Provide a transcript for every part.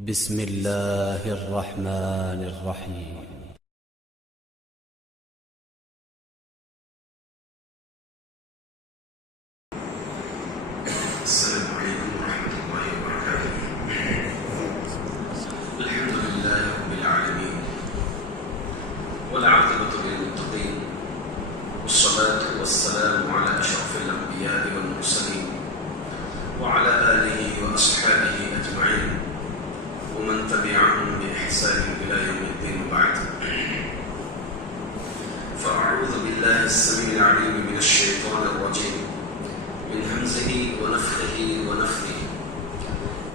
بسم الله الرحمن الرحيم. السلام عليكم ورحمة الله وبركاته. الحمد لله رب العالمين والعاقبة للمتقين والصلاة والسلام على أشرف الأنبياء والمرسلين وعلى آله وأصحابه أجمعين ومن تبعهم بإحسان إلى يوم الدين وبعد. فأعوذ بالله السميع العليم من الشيطان الرجيم من همزه ونفخه ونفثه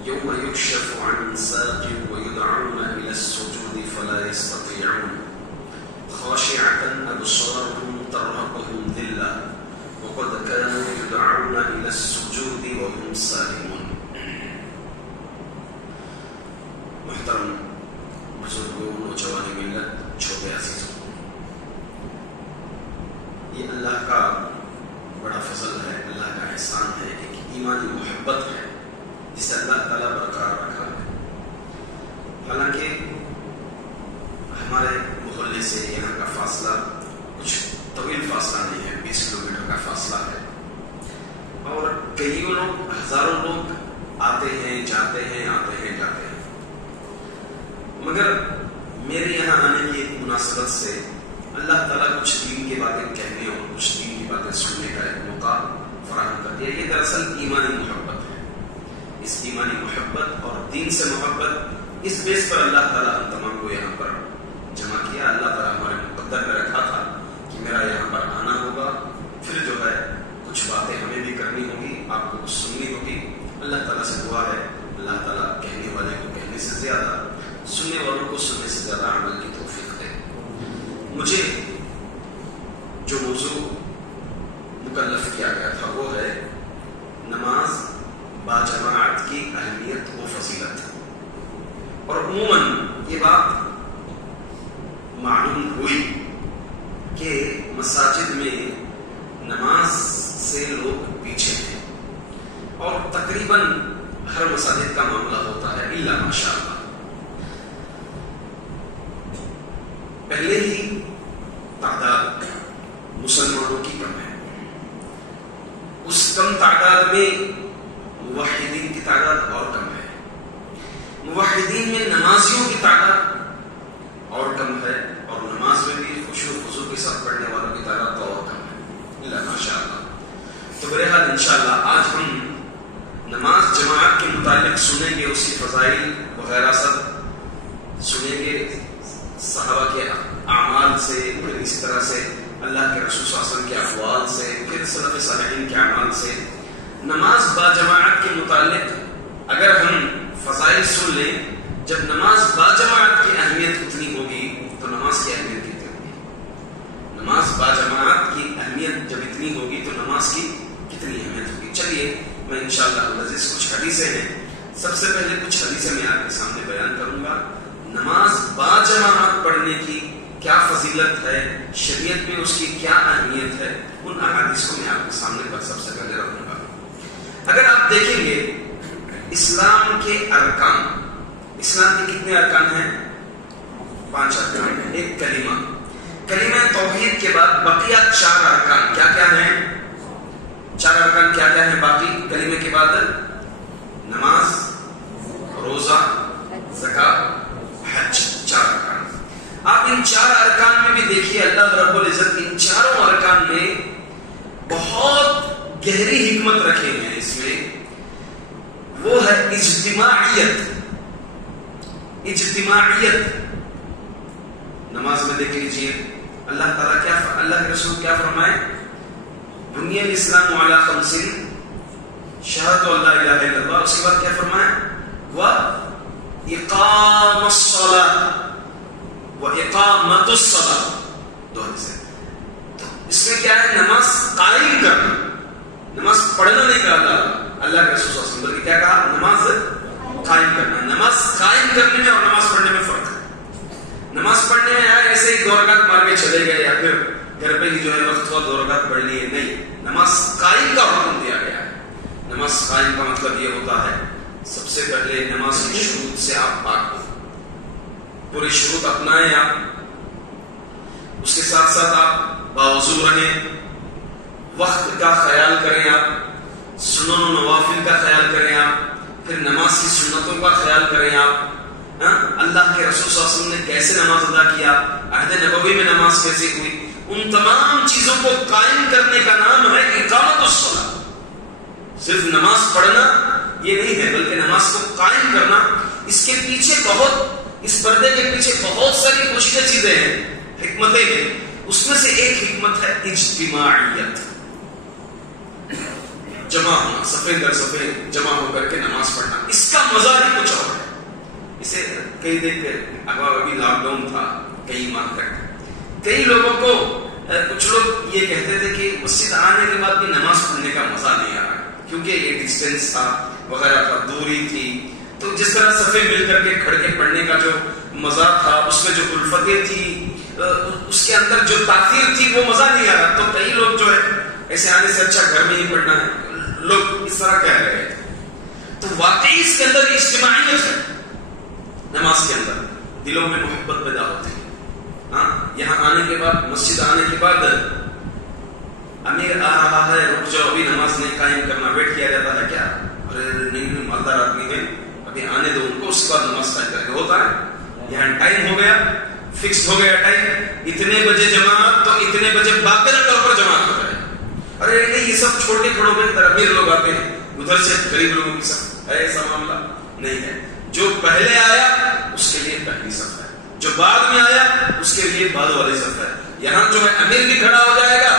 يوم يكشف عن ساق ويدعون إلى السجود فلا يستطيعون خاشعة أبصارهم ترهقهم ذلة وقد كانوا يدعون إلى السجود وهم سالمون. محترم بزرگوں نوجوان ملت چھوٹے عزیزوں، یہ اللہ کا بڑا فضل ہے، اللہ کا احسان ہے، ایک ایمانی محبت ہے جسے اللہ تعالیٰ برقرار رکھا ہے. حالانکہ ہمارے محلے سے یہاں کا فاصلہ کچھ طویل فاصلہ نہیں ہے، 20 کلومیٹر کا فاصلہ ہے، اور کئیوں لوگ، ہزاروں لوگ آتے ہیں جاتے ہیں، آتے ہیں جاتے ہیں. مگر میرے یہاں آنے کی ایک مناسبت سے اللہ تعالیٰ کچھ دین کی باتیں کہنے اور کچھ دین کی باتیں سننے کا ایک موقع فراہم کر دیا. یہ دراصل ایمانی محبت ہے. اس ایمانی محبت اور دین سے محبت، اس بیس پر اللہ تعالیٰ ہم تمام کو یہاں پر جمع کیا. اللہ تعالیٰ ہمارے مقدر میں رکھا تھا کہ میرا یہاں پر آنا ہوگا، پھر جو ہے کچھ باتیں ہمیں بھی کرنی ہوگی، آپ کو کچھ سننی ہوگی. اللہ تعالیٰ سے دعا ہے اللہ تعالیٰ کہنے والے کو کہنے سے زیادہ، سننے والوں کو سننے سے زیادہ عمل کی توفیق دے. مجھے جو موضوع مکلف کیا گیا تھا وہ ہے نماز باجماعت کی اہمیت و فضیلت. اور عموماً یہ بات معلوم ہوئی کہ مساجد میں نماز سے لوگ پیچھے ہیں، اور تقریباً ہر مساجد کا معاملہ ہوتا ہے الا ماشاء اللہ. پہلے ہی تعداد مسلمانوں کی کم ہے، اس کم تعداد میں موحدین کی تعداد اور کم ہے، موحدین میں نمازیوں کی تعداد اور کم ہے، اور نماز میں بھی خشوع و خضوع کے ساتھ پڑھنے والوں کی تعداد تو اور کم ہے الا ماشاء اللہ. تو بہرحال انشاءاللہ آج ہم نماز جماعت کے متعلق سنیں گے، اس کی فضائل وغیرہ سب سنیں گے، صحابہ کے اعمال سے، پھر اس طرح سے اللہ کے رسول صلی اللہ علیہ وسلم کے اقوال سے، پھر سلف صالحین کے اعمال سے. نماز باجماعت کے متعلق اگر ہم فضائل سن لیں، جب نماز باجماعت کی اہمیت اتنی ہوگی تو نماز کی اہمیت کتنی ہوگی؟ نماز باجماعت کی اہمیت جب اتنی ہوگی تو نماز کی کتنی اہمیت ہوگی. چلیے میں انشاءاللہ العزیز کچھ حدیثیں ہیں، سب سے پہلے کچھ حدیثیں میں آپ کے سامنے بیان کروں گا. نماز باجماعت پڑھنے کی کیا فضیلت ہے، شریعت میں اس کی کیا اہمیت ہے، ان احادیث کو میں آپ کے سامنے پر سب سے پہلے رکھوں گا. اگر آپ دیکھیں گے اسلام کے ارکان، اسلام کے کتنے ارکان ہیں؟ 5 ارکان. ایک کلمہ، کلمہ توحید کے بعد بقیہ 4 ارکان کیا کیا ہیں؟ 4 ارکان کیا کیا ہیں باقی کلمے کے بعد؟ نماز، روزہ، زکات، حج. 4 ارکان. آپ ان 4 ارکان میں بھی دیکھیے اللہ رب العزت ان چاروں ارکان میں بہت گہری حکمت رکھے ہیں. اس میں وہ ہے اجتماعیت. اجتماعیت نماز میں دیکھ لیجیے اللہ تعالیٰ کیا، اللہ کے رسول کیا فرمائے؟ بنی الاسلام علی 5 شہادۃ ان لا الہ الا اللہ. اس کے بعد کیا فرمایا؟ اقام الصلاۃ و اقامت الصلاۃ. 2 حدیثیں. تو اس میں کیا ہے؟ نماز قائم کرنا، نماز پڑھنا نہیں کہا تھا اللہ کے رسول صلی اللہ علیہ وسلم، کیا کہا؟ نماز قائم کرنا. نماز قائم کرنے میں اور نماز پڑھنے میں فرق ہے. نماز پڑھنے میں یار ایسے ہی 2 رکعت مار کے چلے گئے یا پھر گھر پہ ہی جو ہے وقت ہوا 2 رکعت پڑھ لیے، نہیں. نماز قائم کا حکم دیا گیا ہے. نماز قائم کا مطلب یہ ہوتا ہے سب سے پہلے نماز کی شروط سے آپ پاک ہو، پوری شروط اپنائیں آپ، اس کے ساتھ ساتھ آپ باوضو رہیں، وقت کا خیال کریں، آپ سنن و نوافل کا خیال کریں، آپ پھر نماز کی سنتوں کا خیال کریں، آپ اللہ کے رسول صلی اللہ علیہ وسلم نے کیسے نماز ادا کیا، عہد نبوی میں نماز کیسے ہوئی، ان تمام چیزوں کو قائم کرنے کا نام ہے اقامت الصلاۃ۔ صرف نماز پڑھنا یہ نہیں ہے، بلکہ نماز کو قائم کرنا، اس کے پیچھے اس پردے کے پیچھے بہت ساری پوشیدہ چیزیں ہیں، حکمتیں ہیں۔ اس میں سے ایک حکمت ہے اجتماعیت، جمع ہونا، صفے در صفے جمع ہو کر کے نماز پڑھنا، اس کا مزہ بھی کچھ اور ہے۔ اسے کئی دیکھ کے ابھی لاک ڈاؤن تھا کئی ماہ تک، کئی لوگوں کو کچھ لوگ یہ کہتے تھے کہ مسجد آنے کے بعد بھی نماز پڑھنے کا مزہ نہیں آ رہا، کیونکہ یہ ڈسٹینس تھا وغیرہ تھا، دوری تھی، تو جس طرح صفے مل کر کے کھڑ کے پڑھنے کا جو مزہ تھا، اس میں جو الفتیں تھی، اس کے اندر جو تاثیر تھی، وہ مزہ نہیں آ رہا۔ تو کئی لوگ جو ہے ایسے آنے سے اچھا گھر میں ہی پڑھنا ہے، لوگ اس طرح کہہ رہے ہیں۔ تو واقعی اس کے اندر اجتماعیت ہے، نماز کے اندر دلوں میں محبت پیدا ہوتی ہے۔ یہاں آنے کے بعد، مسجد آنے کے بعد امیر آ رہا ہے، رک جاؤ ابھی نماز نہیں قائم کرنا، ویٹ کیا جاتا ہے کیا؟ ارے نہیں، مالدار آدمی ہے، ابھی آنے دو ان کو، اس کے بعد نماز قائم کر کے ہوتا ہے۔ یہاں ٹائم ہو گیا، فکس ہو گیا ٹائم، اتنے بجے جماعت، تو اتنے بجے باقاعدہ طور پر جماعت ہو جائے۔ ارے نہیں، یہ سب چھوٹے کھڑوں میں امیر لوگ آتے ہیں، ادھر سے غریب لوگوں کی سب، ایسا معاملہ نہیں ہے۔ جو پہلے آیا اس کے لیے پہلی صف ہے، جو بعد میں آیا اس کے لیے بعد والی صف ہے۔ یہاں جو ہے امیر بھی کھڑا ہو جائے گا،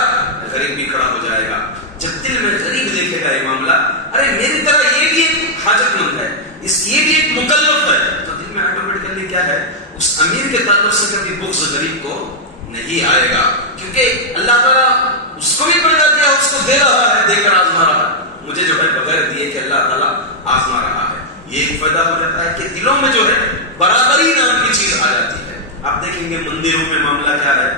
غریب بھی کھڑا ہو جائے گا۔ جب دل میں غریب دیکھے گا یہ معاملہ، ارے میری طرح یہ بھی ایک حاجت مند ہے، یہ بھی ایک مکلف ہے، تو دل میں آٹومیٹکلی کیا ہے، اس امیر کے تعلق سے کبھی بغض غریب کو نہیں آئے گا، کیونکہ اللہ تعالیٰ اس کو بھی پیدا کیا، اس کو دے رہا ہے، دے کر آزما رہا ہے، مجھے جو ہے بغیر دیے کہ اللہ تعالیٰ آزما رہا ہے۔ یہ ایک فائدہ ہو جاتا ہے کہ دلوں میں جو ہے برابری نام کی چیز آ جاتی ہے۔ آپ دیکھیں گے مندروں میں معاملہ کیا ہے،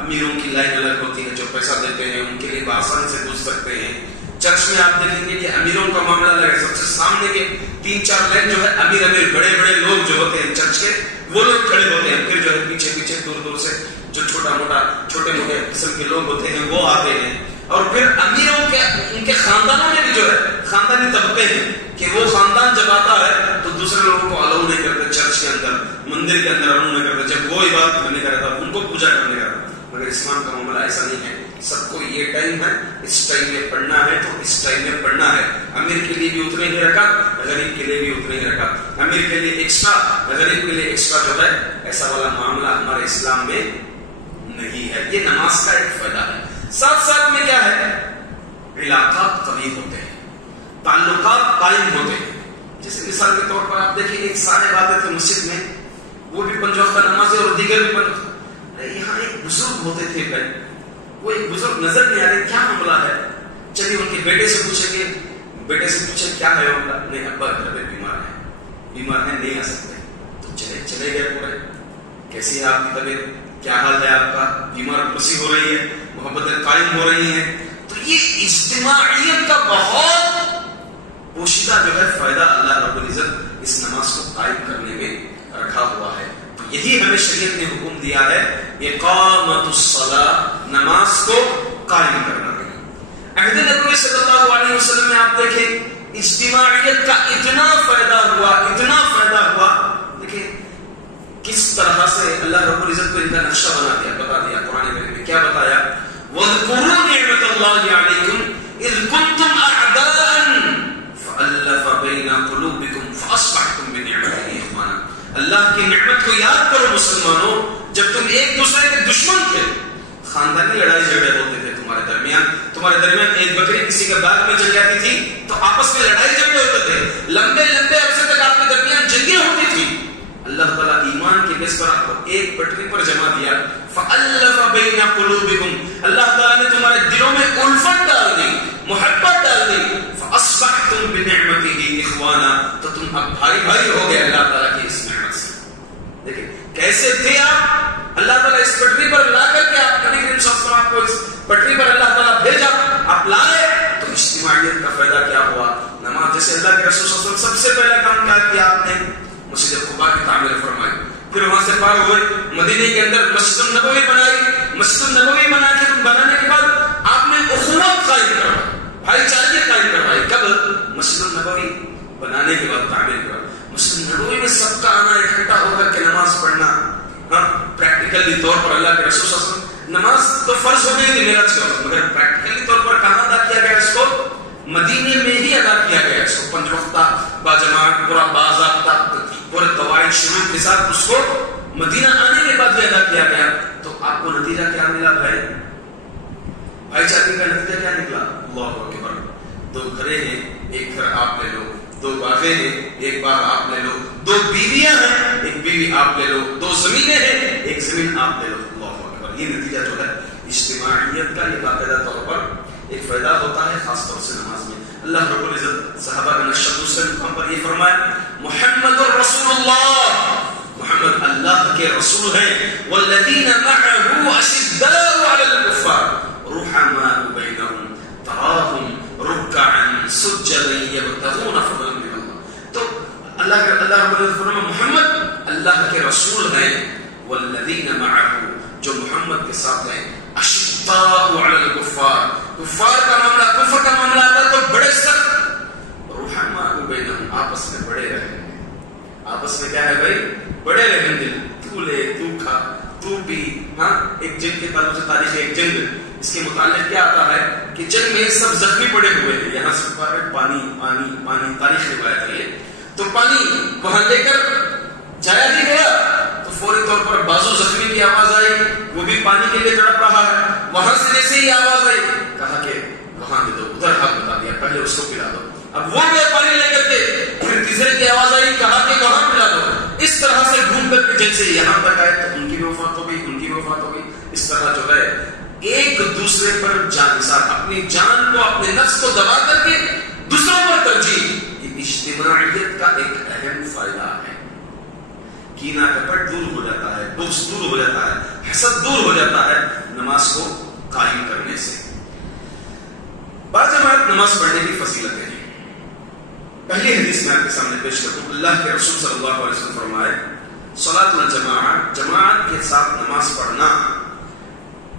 امیروں کی لائن الگ ہوتی ہے، جو پیسہ دیتے ہیں ان کے لیے آسان سے گھس سکتے ہیں۔ چرچ میں آپ دیکھیں گے کہ امیروں کا معاملہ الگ ہے، سب سے سامنے کے 3-4 لائن جو ہے امیر بڑے بڑے لوگ جو ہوتے ہیں چرچ کے، وہ لوگ کھڑے ہوتے ہیں، پھر جو ہے پیچھے دور سے جو چھوٹے موٹے قسم کے لوگ ہوتے ہیں وہ آتے ہیں، اور پھر امیروں کے ان کے خاندانوں میں بھی جو ہے خاندانی طبقے ہیں کہ وہ خاندان جب آتا ہے تو دوسرے لوگوں کو الاؤ نہیں کرتے، چرچ کے اندر، مندر کے اندر الاؤ نہیں کرتے، جب وہ عبادت کرنے کا رہتا ان کو پوجا کرنے کا رہتا۔ مگر اسلام کا معاملہ ایسا نہیں ہے، سب کو یہ ٹائم ہے، اس ٹائم میں پڑھنا ہے تو اس ٹائم میں پڑھنا ہے۔ امیر کے لیے بھی اتنے ہی رکعت، غریب کے لیے بھی اتنے ہی رکعت، امیر کے لیے ایکسٹرا، غریب کے لیے ایکسٹرا جو ہے، ایسا والا معاملہ ہمارے اسلام میں نہیں ہے۔ یہ نماز کا ایک فائدہ ہے۔ ساتھ میں کیا ہے، علاقات قوی ہوتے ہیں، تعلقات قائم ہوتے ہیں۔ جیسے مثال کے طور پر آپ دیکھیں، ایک صاحب آتے تھے مسجد میں، وہ بھی 5 وقت نمازیں اور دیگر بھی 5 وقت۔ یہاں ایک بزرگ ہوتے تھے بھائی، وہ ایک بزرگ نظر نہیں آ رہے، کیا معاملہ ہے؟ چلیے ان کے بیٹے سے پوچھیں گے، بیٹے سے پوچھے کیا ہے معاملہ؟ نہیں ابا گھر میں بیمار ہیں نہیں آ سکتے۔ تو چلے گئے پورے، کیسی ہے آپ کی طبیعت، کیا حال ہے آپ کا، بیمار پرسی ہو رہی ہے، محبتیں قائم ہو رہی ہیں۔ تو یہ اجتماعیت کا بہت پوشیدہ جو ہے فائدہ اللہ رب العزت اس نماز کو قائم کرنے میں رکھا ہوا ہے۔ تو یہی ہمیں شریعت نے حکم دیا ہے، اقامت الصلاۃ، نماز کو قائم کرنا ہے۔ عہد نبوی صلی اللہ علیہ وسلم میں آپ دیکھیں اجتماعیت کا اتنا فائدہ ہوا، دیکھیں کس طرح سے اللہ رب العزت کو ان کا نقشہ بتا دیا قرآن کریم میں۔ کیا بتایا؟ وَاذْكُرُوا نِعْمَةَ اللَّهِ عَلَيْكُمْ إِذْ كُنْتُمْ أَعْدَاءً فَأَلَّفَ بَيْنَ قُلُوبِكُمْ فَأَصْبَحْتُمْ بِنِعْمَتِهِ إِخْوَانًا۔ اللہ کی نعمت کو یاد کرو مسلمانوں، جب تم ایک دوسرے کے دشمن تھے، خاندانی لڑائی جھگڑے ہوتے تھے تمہارے درمیان ایک بکری کسی کے باغ میں چل جاتی تھی تو آپس میں لڑائی جھگڑے ہوتے تھے، لمبے عرصے تک آپ کے درمیان جنگیں ہوتی تھی۔ اللہ تعالیٰ ایمان کے بیس پر آپ کو ایک پٹری پر جمع دیا، فَأَلَّفَ بَيْنَ قُلُوبِكُمْ، اللہ تعالیٰ نے تمہارے دلوں میں الفت ڈال دی، محبت ڈال دی، فَأَصْبَحْتُمْ بِنِعْمَتِهِ إِخْوَانًا، تو تم اب بھائی ہو گئے اللہ تعالیٰ کی اس نعمت سے۔ دیکھیں کیسے تھے آپ، اللہ تعالیٰ اس پٹری پر لا کر کے آپ نبی کریم صلی اللہ علیہ وسلم کو اس پٹری پر اللہ تعالیٰ بھیجا، آپ لائے تو اجتماعیت کا فائدہ کیا ہوا؟ نماز جیسے اللہ کے رسول صلی اللہ علیہ وسلم سب سے پہلا کام کیا کیا آپ نے؟ مسجد قباء کی تعمیر فرمائی. پھر وہاں سے پار ہوئے مدینے کے اندر مسجد النبوی بنائی. مسجد النبوی بنانے کے بعد آپ نے اخوت قائم کروائی, بھائی چارگی قائم کروائی. کب؟ مسجد النبوی بنانے کے بعد تعمیر کروائی. مسجد النبوی میں سب کا آنا اکٹھا ہو کر کے نماز پڑھنا, ہاں پریکٹیکلی طور پر اللہ کے رسول صلی اللہ علیہ وسلم نماز تو فرض ہو گئی تھی معراج کے وقت, مگر پریکٹیکلی طور پر کہاں ادا کیا گیا اس کو؟ مدینے میں ہی ادا کیا گیا اس کو. 5 وقتہ باجماعت پورا باضابطہ پورے قواعد شروع کے ساتھ اس کو مدینہ آنے کے بعد بھی ادا کیا گیا. تو آپ کو نتیجہ کیا ملا بھائی؟ بھائی چارگی کا نتیجہ کیا نکلا؟ اللہ اکبر. 2 گھریں ہیں, ایک گھر آپ لے لو, 2 باغیں ہیں, ایک باغ آپ لے لو, 2 بیویاں ہیں, ایک بیوی آپ لے لو, 2 زمینیں ہیں, ایک زمین آپ لے لو. اللہ اکبر. یہ نتیجہ جو ہے اجتماعیت کا, یہ باقاعدہ طور پر ایک فائدہ ہوتا ہے خاص طور سے نماز میں. اللہ رب العزت صحابہ نے دوسرے مقام پر یہ فرمایا, محمد الرسول اللہ, محمد اللہ کے رسول ہیں, والذین معه اشداء علی الکفار رحماء بینہم تراہم رکعا سجدا یبتغون فضلا من اللہ. تو اللہ رب العزت فرمایا محمد اللہ کے رسول ہیں, والذین معه جو محمد کے ساتھ ہیں, اشداء علی الکفار, کفار کا معاملہ, کفر کا معاملہ آتا ہے تو بڑے سخت, رحماء بینہم آپس میں بڑے رہیں گے. آپس میں کیا ہے بھائی؟ بڑے رہیں گے. تو لے تو کھا تو بھی. ہاں ایک جنگ کے تعلق سے تاریخ ایک جنگ, اس کے متعلق کیا آتا ہے کہ جنگ میں سب زخمی پڑے ہوئے ہیں, یہاں سے پانی پانی پانی, تاریخ روایت ہے یہ. تو پانی وہاں لے کر جایا بھی گیا تو فوری طور پر بازو زخمی کی آواز آئی, وہ بھی پانی کے لیے تڑپ رہا ہے. وہاں سے جیسے ہی آواز آئی کہا کہ وہاں دے دو, ادھر ہاتھ بتا دیا, پہلے اس کو پلا دو. اب وہ گئے پانی لے کر کے, پھر تیسرے کی آواز آئی, کہا کہ کہاں پلا دو. اس طرح سے ڈھونڈ کر کے جیسے یہاں تک آئے تو ان کی بھی وفات ہو گئی, ان کی بھی وفات ہو گئی. اس طرح جو ہے ایک دوسرے پر جان نثار, اپنی جان کو اپنے نفس کو دبا کر کے دوسروں پر ترجیح, یہ اجتماعیت کا ایک اہم فائدہ ہے. کینہ کپٹ دور ہو جاتا ہے, بغض دور ہو جاتا ہے, حسد دور ہو جاتا ہے نماز کو قائم کرنے سے. باجماعت نماز پڑھنے کی فضیلتیں ہیں. پہلی حدیث میں آپ کے سامنے پیش کرتا ہوں. اللہ کے رسول صلی اللہ علیہ وسلم فرمائے, صلاۃ الجماعت, جماعت کے ساتھ نماز پڑھنا,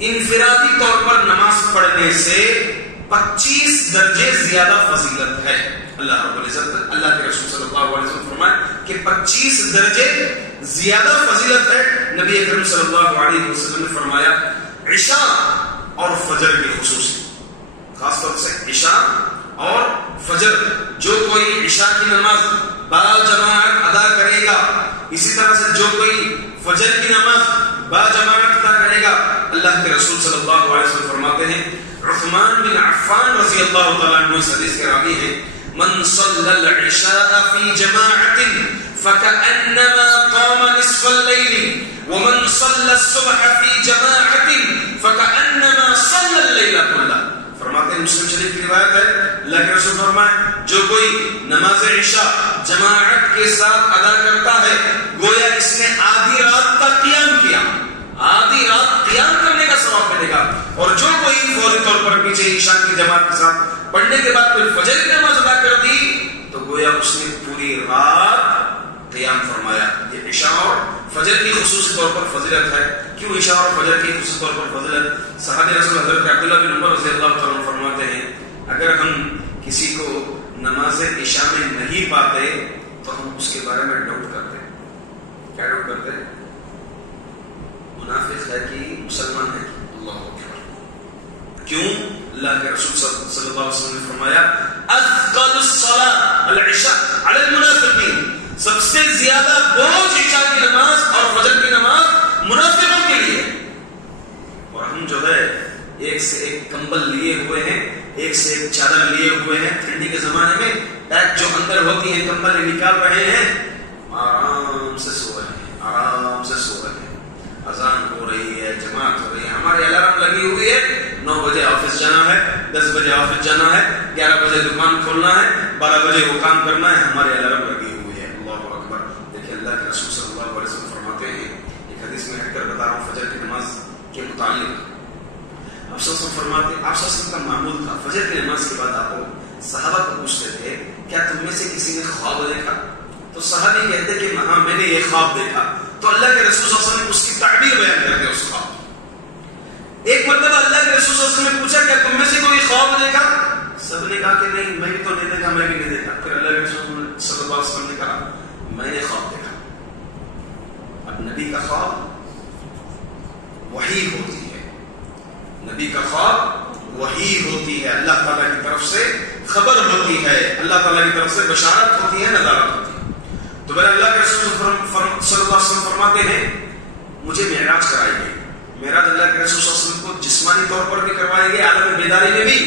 انفرادی طور پر نماز پڑھنے سے 25 درجے زیادہ فضیلت ہے. اللہ رب العزت, اللہ کے رسول صلی اللہ علیہ وسلم فرمائے کہ 25 درجے زیادہ فضیلت ہے. نبی اکرم صلی اللہ علیہ وسلم نے فرمایا عشاء اور فجر کی خصوصی, خاص طور سے عشاء اور فجر, جو کوئی عشاء کی نماز با جماعت ادا کرے گا, اسی طرح سے جو کوئی فجر کی نماز با جماعت ادا کرے گا, اللہ کے رسول صلی اللہ علیہ وسلم فرماتے ہیں, عثمان بن عفان رضی اللہ تعالیٰ عنہ اس حدیث کے راوی ہیں, من صلى العشاء في جماعة فكأنما قام نصف الليل ومن صلى الصبح في جماعة فكأنما صلى الليل كله. فرماتے ہیں مسلم شریف کی روایت ہے, اللہ کے رسول فرمائے جو کوئی نماز عشاء جماعت کے ساتھ ادا کرتا ہے گویا اس نے آدھی رات کا قیام کیا, آدھی رات قیام کرنے کا ثواب ملے گا. اور جو کوئی فوری طور پر پیچھے عشاء کی جماعت کے ساتھ پڑھنے کے بعد کوئی فجر کی نماز ادا کر دی تو گویا اس نے پوری رات قیام فرمایا. یہ عشاء اور فجر کی خصوصی طور پر فضیلت ہے. کیوں عشاء اور فجر کی خصوصی طور پر فضیلت؟ صحابہ رسول حضرت عبداللہ بن عمر رضی اللہ تعالیٰ عنہ فرماتے ہیں, اگر ہم کسی کو نماز عشاء میں نہیں پاتے تو ہم اس کے بارے میں ڈاؤٹ کرتے. کیا ڈاؤٹ کرتے؟ منافق ہے کہ مسلمان ہے؟ اللہ اکبر. کیوں؟ اللہ کے رسول صلی اللہ علیہ وسلم نے فرمایا اثقل الصلاۃ العشاء علی المنافقین, سب سے زیادہ بوجھ عشاء کی نماز اور فجر کی نماز منافقوں کے لیے. اور ہم جو ہے ایک سے ایک کمبل لیے ہوئے ہیں, ایک سے ایک چادر لیے ہوئے ہیں. ٹھنڈی کے زمانے میں پیک جو اندر ہوتی ہیں کمبل نکال رہے ہیں, آرام سے سو رہے ہیں, آرام سے سو رہے ہیں. اذان ہو رہی ہے, جماعت ہو رہی ہے, ہماری الارم لگی ہوئی ہے, 9 بجے آفس جانا ہے, 10 بجے آفس جانا ہے, 11 بجے دکان کھولنا ہے, 12 بجے وہ کام کرنا ہے, ہماری الارم لگی ہوئی ہے. اللہ اکبر. دیکھیں اللہ کے رسول صلی اللہ علیہ وسلم فرماتے ہیں, ایک حدیث میں ہٹ کر بتا رہا ہوں فجر کی نماز کے متعلق. آپ صلی اللہ علیہ وسلم فرماتے, آپ صلی اللہ علیہ وسلم کا معمول تھا فجر کی نماز کے بعد آپ صحابہ کو پوچھتے تھے کیا تم میں سے کسی نے خواب دیکھا؟ تو صحابی کہتے کہ ہاں میں نے یہ خواب دیکھا. تو اللہ کے رسول صلی اللہ علیہ وسلم اس کی تعبیر بیان کرتے اس خواب. ایک مرتبہ اللہ کے رسول صلی اللہ علیہ وسلم نے پوچھا کیا تم میں سے کوئی خواب دیکھا؟ سب نے کہا کہ نہیں میں بھی تو نہیں دیکھا, میں بھی نہیں دیکھا. پھر اللہ کے رسول صلی اللہ علیہ وسلم نے کہا میں نے خواب دیکھا. اب نبی کا خواب وحی ہوتی ہے, نبی کا خواب وحی ہوتی ہے, اللہ تعالیٰ کی طرف سے خبر ہوتی ہے, اللہ تعالیٰ کی طرف سے بشارت ہوتی ہے, نظارت ہوتی ہے. تو پھر اللہ کے رسول صلی اللہ علیہ وسلم فرماتے ہیں مجھے معراج کرائی گئی. معراج اللہ کے رسول صلی اللہ علیہ وسلم کو جسمانی طور پر بھی کروائی گئی, عالم بیداری میں بھی,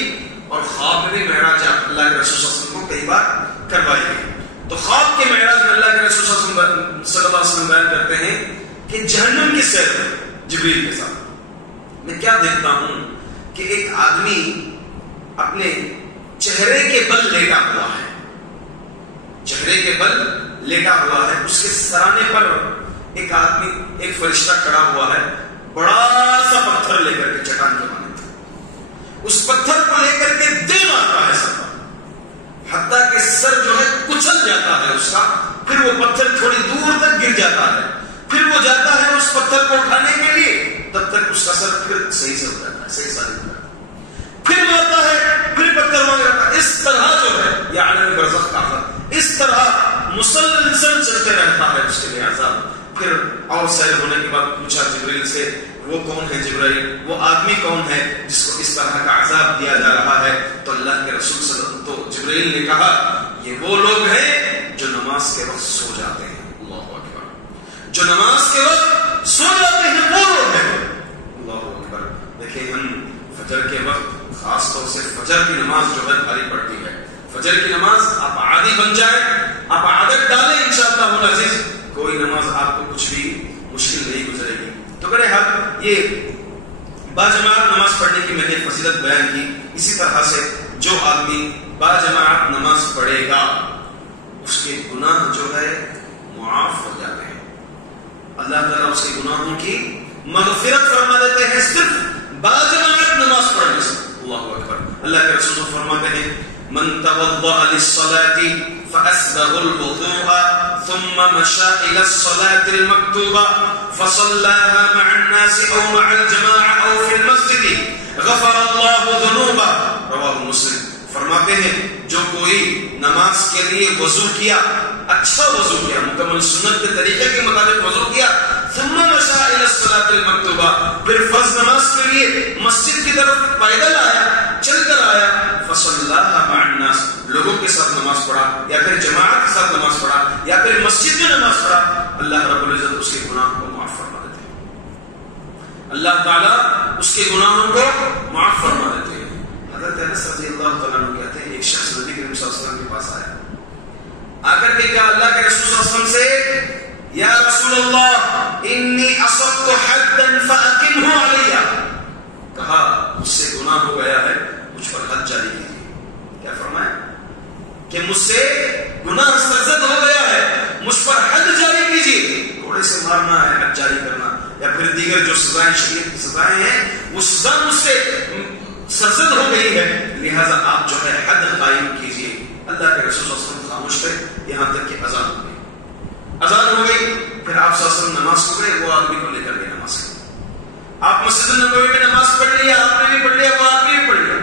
اور خواب میں بھی معراج اللہ کے رسول صلی اللہ علیہ وسلم کو کئی بار کروائی گئی. تو خواب کے معراج میں اللہ کے رسول صلی اللہ علیہ وسلم بیان کرتے ہیں کہ جہنم کی سیر میں جبریل کے ساتھ میں کیا دیکھتا ہوں کہ ایک آدمی اپنے چہرے کے بل لیٹا ہوا ہے, چہرے کے بل لیٹا ہوا ہے, اس کے سرانے پر ایک آدمی, ایک فرشتہ کھڑا ہوا ہے, بڑا سا پتھر لے کر کے, چٹان کے مانے اس پتھر کو لے کر کے دے مارتا ہے سر پر, حتیٰ کہ سر جو ہے کچل جاتا ہے اس کا. پھر وہ پتھر تھوڑی دور تک گر جاتا ہے, پھر وہ جاتا ہے اس پتھر کو اٹھانے کے لیے, تب تک اس کا سر پھر صحیح سے ہو جاتا ہے, صحیح سالم ہو جاتا ہے. پھر مارتا ہے, پھر پتھر مار جاتا ہے. اس طرح جو ہے یہ عالم برزخ کا ہے, اس طرح مسلسل چلتے رہتا ہے اس کے لیے عذاب. پھر اور سیر ہونے کے بعد پوچھا جبریل سے وہ کون ہے جبرائیل, وہ آدمی کون ہے جس کو اس طرح کا عذاب دیا جا رہا ہے؟ تو اللہ کے رسول صلی اللہ علیہ وسلم تو جبرائیل نے کہا یہ وہ لوگ ہیں جو نماز کے وقت سو جاتے ہیں. اللہ اکبر, جو نماز کے وقت سو جاتے ہیں وہ لوگ ہیں. اللہ اکبر. دیکھیں ہم فجر کے وقت خاص طور سے فجر کی نماز جو ہے بھاری پڑتی ہے. فجر کی نماز آپ عادی بن جائیں, آپ عادت ڈالیں انشاءاللہ العزیز, کوئی نماز آپ کو کچھ بھی مشکل نہیں گزرے گی. تو بہرحال یہ باجماعت نماز پڑھنے کی میں نے فضیلت بیان کی. اسی طرح سے جو آدمی باجماعت نماز پڑھے گا اس کے گناہ جو ہے معاف ہو جاتے ہیں, اللہ تعالیٰ اس کے گناہوں کی مغفرت فرما دیتے ہیں صرف باجماعت نماز پڑھنے سے. اللہ اکبر. اللہ کے رسول فرماتے ہیں من توضأ للصلاة فأسبغ الوضوء ثم مشى إلى الصلاة المكتوبة فصلاها مع الناس أو مع الجماعة أو في المسجد غفر الله ذنوبه. رواه مسلم. فرماتے ہیں جو کوئی نماز کے لیے وضو کیا, اچھا وضو کیا, مکمل سنت کے طریقے کے مطابق وضو کیا, ثم مشى الى الصلاة المكتوبة, پھر فرض نماز کے لیے مسجد کی طرف پیدل آیا, چل کر آیا, فصلاها مع الناس, لوگوں کے ساتھ نماز پڑھا یا پھر جماعت کے ساتھ نماز پڑھا یا پھر مسجد میں نماز پڑھا, اللہ رب العزت اس کے گناہ کو معاف فرما دیتے ہیں. اللہ تعالیٰ اس کے گناہوں کو معاف فرما دیتے ہیں. حضرت انس رضی اللہ تعالیٰ عنہ کہتے ہیں ایک شخص نبی کریم صلی اللہ علیہ وسلم کے پاس آیا, آ کر کے کہا اللہ کے رسول صلی اللہ علیہ وسلم سے یا رسول اللہ انی اصبت حدا فاقمه علی, کہا مجھ سے گناہ ہو گیا ہے, مجھ پر حد جاری کیجیے. کیا فرمایا کہ مجھ سے گناہ سرزد ہو گیا ہے, مجھ پر حد جاری کیجیے. گھوڑے سے مارنا ہے, حد جاری کرنا, یا پھر دیگر جو سزائیں شریعت کی سزائیں ہیں وہ سزا مجھ سے سرزد ہو گئی ہے, لہذا آپ جو ہے حد قائم کیجیے. اللہ کے رسول صلی اللہ علیہ وسلم خاموش تھے یہاں تک کہ اذان ہو گئی. اذان ہو گئی, پھر آپ صلی اللہ علیہ وسلم نماز کو گئے, وہ آدمی کو لے کر گئے نماز کے. آپ مسجد نبوی میں نماز پڑھ لیا, آپ نے بھی پڑھ لیا, وہ آدمی بھی پڑھ لیا.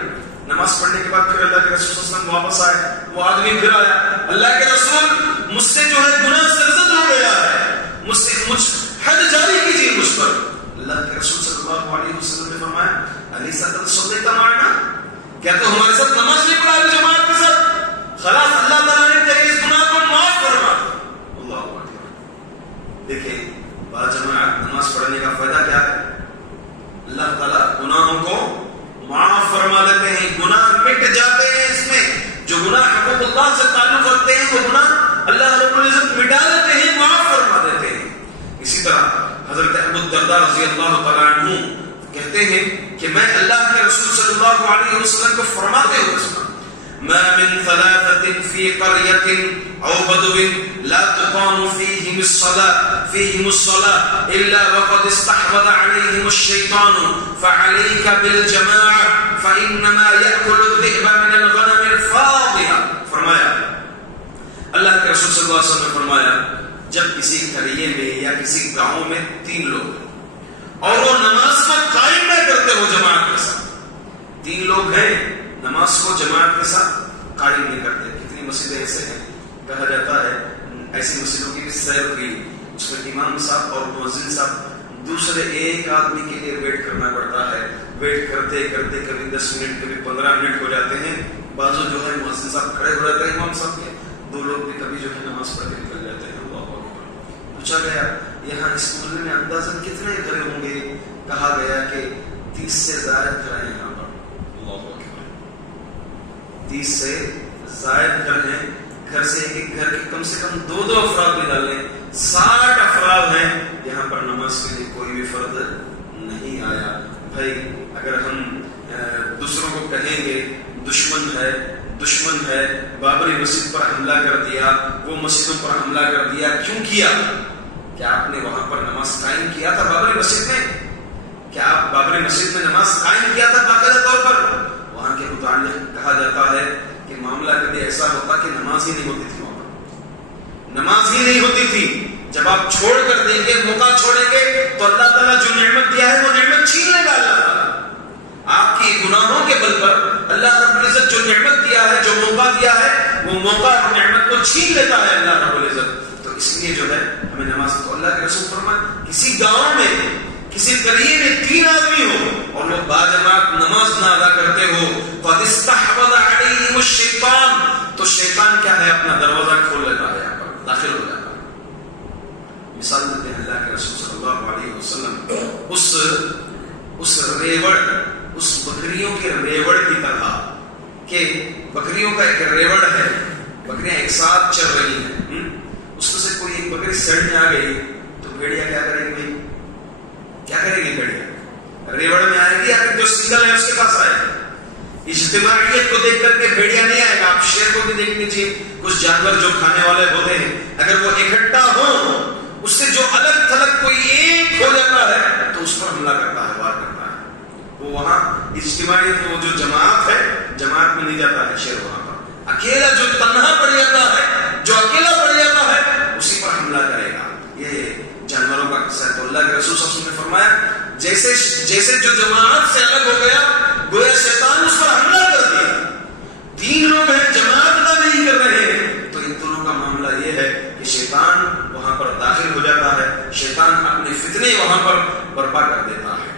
نماز پڑھنے کے بعد پھر اللہ کے رسول صلی اللہ علیہ وسلم واپس آئے, وہ آدمی پھر آیا, اللہ کے رسول مجھ سے جو ہے گناہ سرزد ہو گیا ہے, مجھ حد جاری کیجیے مجھ پر. اللہ کے رسول صلی اللہ علیہ وسلم نے فرمایا الیس قد صلیت معنا, کیا تو ہمارے ساتھ نماز نہیں پڑھا ابھی جماعت کے ساتھ؟ خلاص اللہ تعالیٰ نے تیرے اس گناہ کو معاف فرما. اللہ اکبر. دیکھیں باجماعت نماز پڑھنے کا فائدہ کیا ہے؟ اللہ تعالیٰ گناہوں کو معاف فرما دیتے ہیں, گناہ مٹ جاتے ہیں. اس میں جو گناہ حقوق اللہ سے تعلق رکھتے ہیں وہ گناہ اللہ رب العزت مٹا دیتے ہیں, معاف فرما دیتے ہیں. اسی طرح حضرت ابو الدرداء رضی اللہ تعالیٰ عنہ کہتے ہیں کہ میں اللہ کے رسول صلی اللہ علیہ وسلم کو فرماتے ہوئے سنا ما من ثلاثة في قرية أو بدو لا تقام فيهم الصلاة إلا وقد استحوذ عليهم الشيطان فعليك بالجماعة فإنما يأكل الذئب من الغنم الفاضية. فرمایا اللہ کے رسول صلی اللہ علیہ وسلم نے فرمایا جب کسی قریے میں یا کسی گاؤں میں 3 لوگ اور وہ نماز کو قائم نہ کرتے ہو جماعت کے ساتھ، 3 لوگ ہیں نماز کو جماعت کے ساتھ قائم نہیں کرتے. کتنی مسجدیں ایسے ہیں، کہا جاتا ہے ایسی مسجدوں کی بھی سیر کی، اس میں امام صاحب اور مؤذن صاحب دوسرے ایک آدمی کے لیے ویٹ کرنا پڑتا ہے. ویٹ کرتے کرتے کبھی 10 منٹ کبھی 15 منٹ ہو جاتے ہیں. بازو جو ہے مؤذن صاحب کھڑے ہو جاتے ہیں امام صاحب کے، 2 لوگ بھی کبھی جو ہے نماز پڑھ کے نکل جاتے ہیں. اللہ اکبر. پوچھا گیا یہاں اس محلے میں اندازاً کتنے گھر ہوں گے؟ کہا گیا کہ 30 سے زائد گھر ہیں یہاں پر. اللہ اکبر. 30 سے زائد گھر ہیں. گھر سے ایک گھر کے کم سے کم 2 افراد بھی ڈال لیں، 60 افراد ہیں. یہاں پر نماز کے لیے کوئی بھی فرد نہیں آیا. بھائی اگر ہم دوسروں کو کہیں گے دشمن ہے بابری مسجد پر حملہ کر دیا، وہ مسجدوں پر حملہ کر دیا، کیوں کیا؟ کیا آپ نے وہاں پر نماز قائم کیا تھا بابری مسجد میں؟ کیا آپ بابری مسجد میں نماز قائم کیا تھا باقاعدہ طور پر؟ وہاں کے متعلق کہا جاتا ہے کہ معاملہ کبھی ایسا ہوتا کہ نماز ہی نہیں ہوتی تھی. وہاں پر نماز ہی نہیں ہوتی تھی. جب آپ چھوڑ کر دیں گے، موقع چھوڑیں گے تو اللہ تعالیٰ جو نعمت دیا ہے وہ نعمت چھین لے گا. اللہ تعالیٰ آپ کی گناہوں کے بل پر اللہ رب العزت جو نعمت دیا ہے، جو موقع دیا ہے، وہ موقع اور نعمت کو چھین لیتا ہے اللہ رب العزت. تو اس لیے جو ہے ہمیں نماز کو اللہ کے رسول فرمائے کسی گاؤں میں کسی قریے میں 3 آدمی ہو اور لوگ باجماعت نماز نہ ادا کرتے ہو، قد استحوذ علیہم الشیطان، تو شیطان کیا ہے اپنا دروازہ کھول لیتا ہے، یہاں پر داخل ہو جاتا ہے. مثال دیتے ہیں اللہ کے رسول صلی اللہ علیہ وسلم اس ریوڑ، اس بکریوں کے ریوڑ کی طرح کہ بکریوں کا ایک ریوڑ ہے، بکریاں ایک ساتھ چل رہی ہیں، اس میں سے کوئی ایک بکری سڑ میں آ گئی تو بھیڑیا کیا کرے گی؟ بھائی کیا کرے گی؟ بھیڑیا ریوڑ میں آئے گی یا پھر جو سنگل ہے اس کے پاس آئے گی؟ اجتماعیت کو دیکھ کر کے بھیڑیا نہیں آئے گا. آپ شیر کو بھی دیکھ لیجیے، کچھ جانور جو کھانے والے ہوتے ہیں اگر وہ اکٹھا ہوں، اس سے جو الگ تھلگ کوئی ایک ہو جاتا ہے تو اس پر حملہ کرتا ہے، وار کرتا ہے. وہ وہاں اجتماعیت وہ جو جماعت ہے، جماعت میں نہیں جاتا ہے شیر. وہاں پر اکیلا جو تنہا پڑ جاتا ہے، جو اکیلا پڑ جاتا ہے، اسی پر حملہ کرے گا. یہ جانوروں کا قصہ ہے. تو اللہ کے رسول صلی اللہ علیہ وسلم نے فرمایا جیسے جو جماعت سے الگ ہو گیا گویا شیطان اس پر حملہ کر دیا. 3 لوگ ہیں جماعت ادا نہیں کر رہے ہیں، تو ان دونوں کا معاملہ یہ ہے کہ شیطان وہاں پر داخل ہو جاتا ہے، شیطان اپنے فتنے وہاں پر برپا کر دیتا ہے.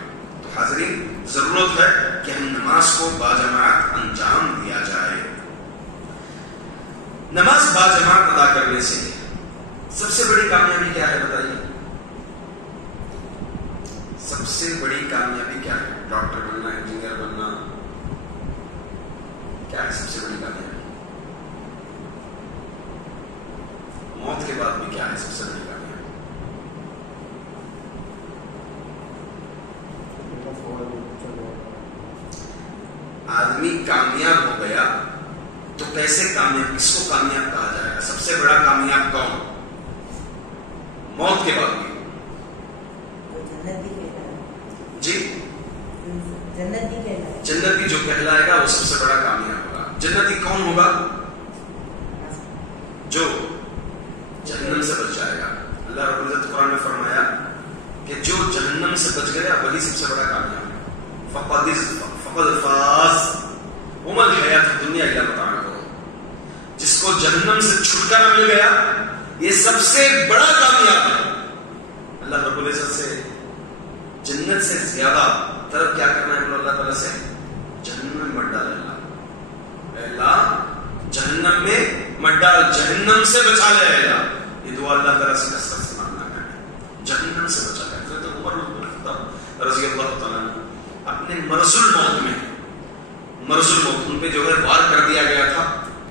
تو حاضرین ضرورت ہے کہ ہم نماز کو باجماعت انجام دیا جائے. نماز باجماعت ادا کرنے سے سب سے بڑی کامیابی کیا ہے بتائیے؟ سب سے بڑی کامیابی کیا ہے؟ ڈاکٹر بننا، انجینئر بننا، کیا ہے سب سے بڑی کامیابی؟ موت کے بعد بھی کیا ہے سب سے بڑی کامیابی؟ آدمی کامیاب ہو گیا تو کیسے کامیاب، کس کو کامیاب کہا جائے گا؟ سب سے بڑا کامیاب کون؟ موت کے بعد بھی جی جنتی جو کہلائے گا وہ سب سے بڑا کامیاب ہوگا. جنتی کون ہوگا؟ جو جہنم سے بچ جائے گا. اللہ رب العزت قرآن میں فرمایا کہ جو جہنم سے بچ گیا وہی سب سے بڑا کامیاب ہے. فقد فاز وما الحیات الدنیا الا متاع الغرور. جس کو جہنم سے چھٹکارا مل گیا یہ سب سے بڑا کامیاب ہے. اللہ رب العزت سے جنت سے زیادہ طلب کیا کرنا ہے اللہ تعالیٰ سے؟ جہنم میں مت ڈال. اللہ جہنم میں مت ڈال، جہنم سے بچا لے. اللہ یہ دعا اللہ تعالیٰ سے کثرت سے مانگنا ہے، جہنم سے بچا لے. حضرت عمر بن الخطاب رضی اللہ تعالیٰ عنہ اپنے مرض الموت میں، مرض الموت ان پہ جو ہے وار کر دیا گیا تھا،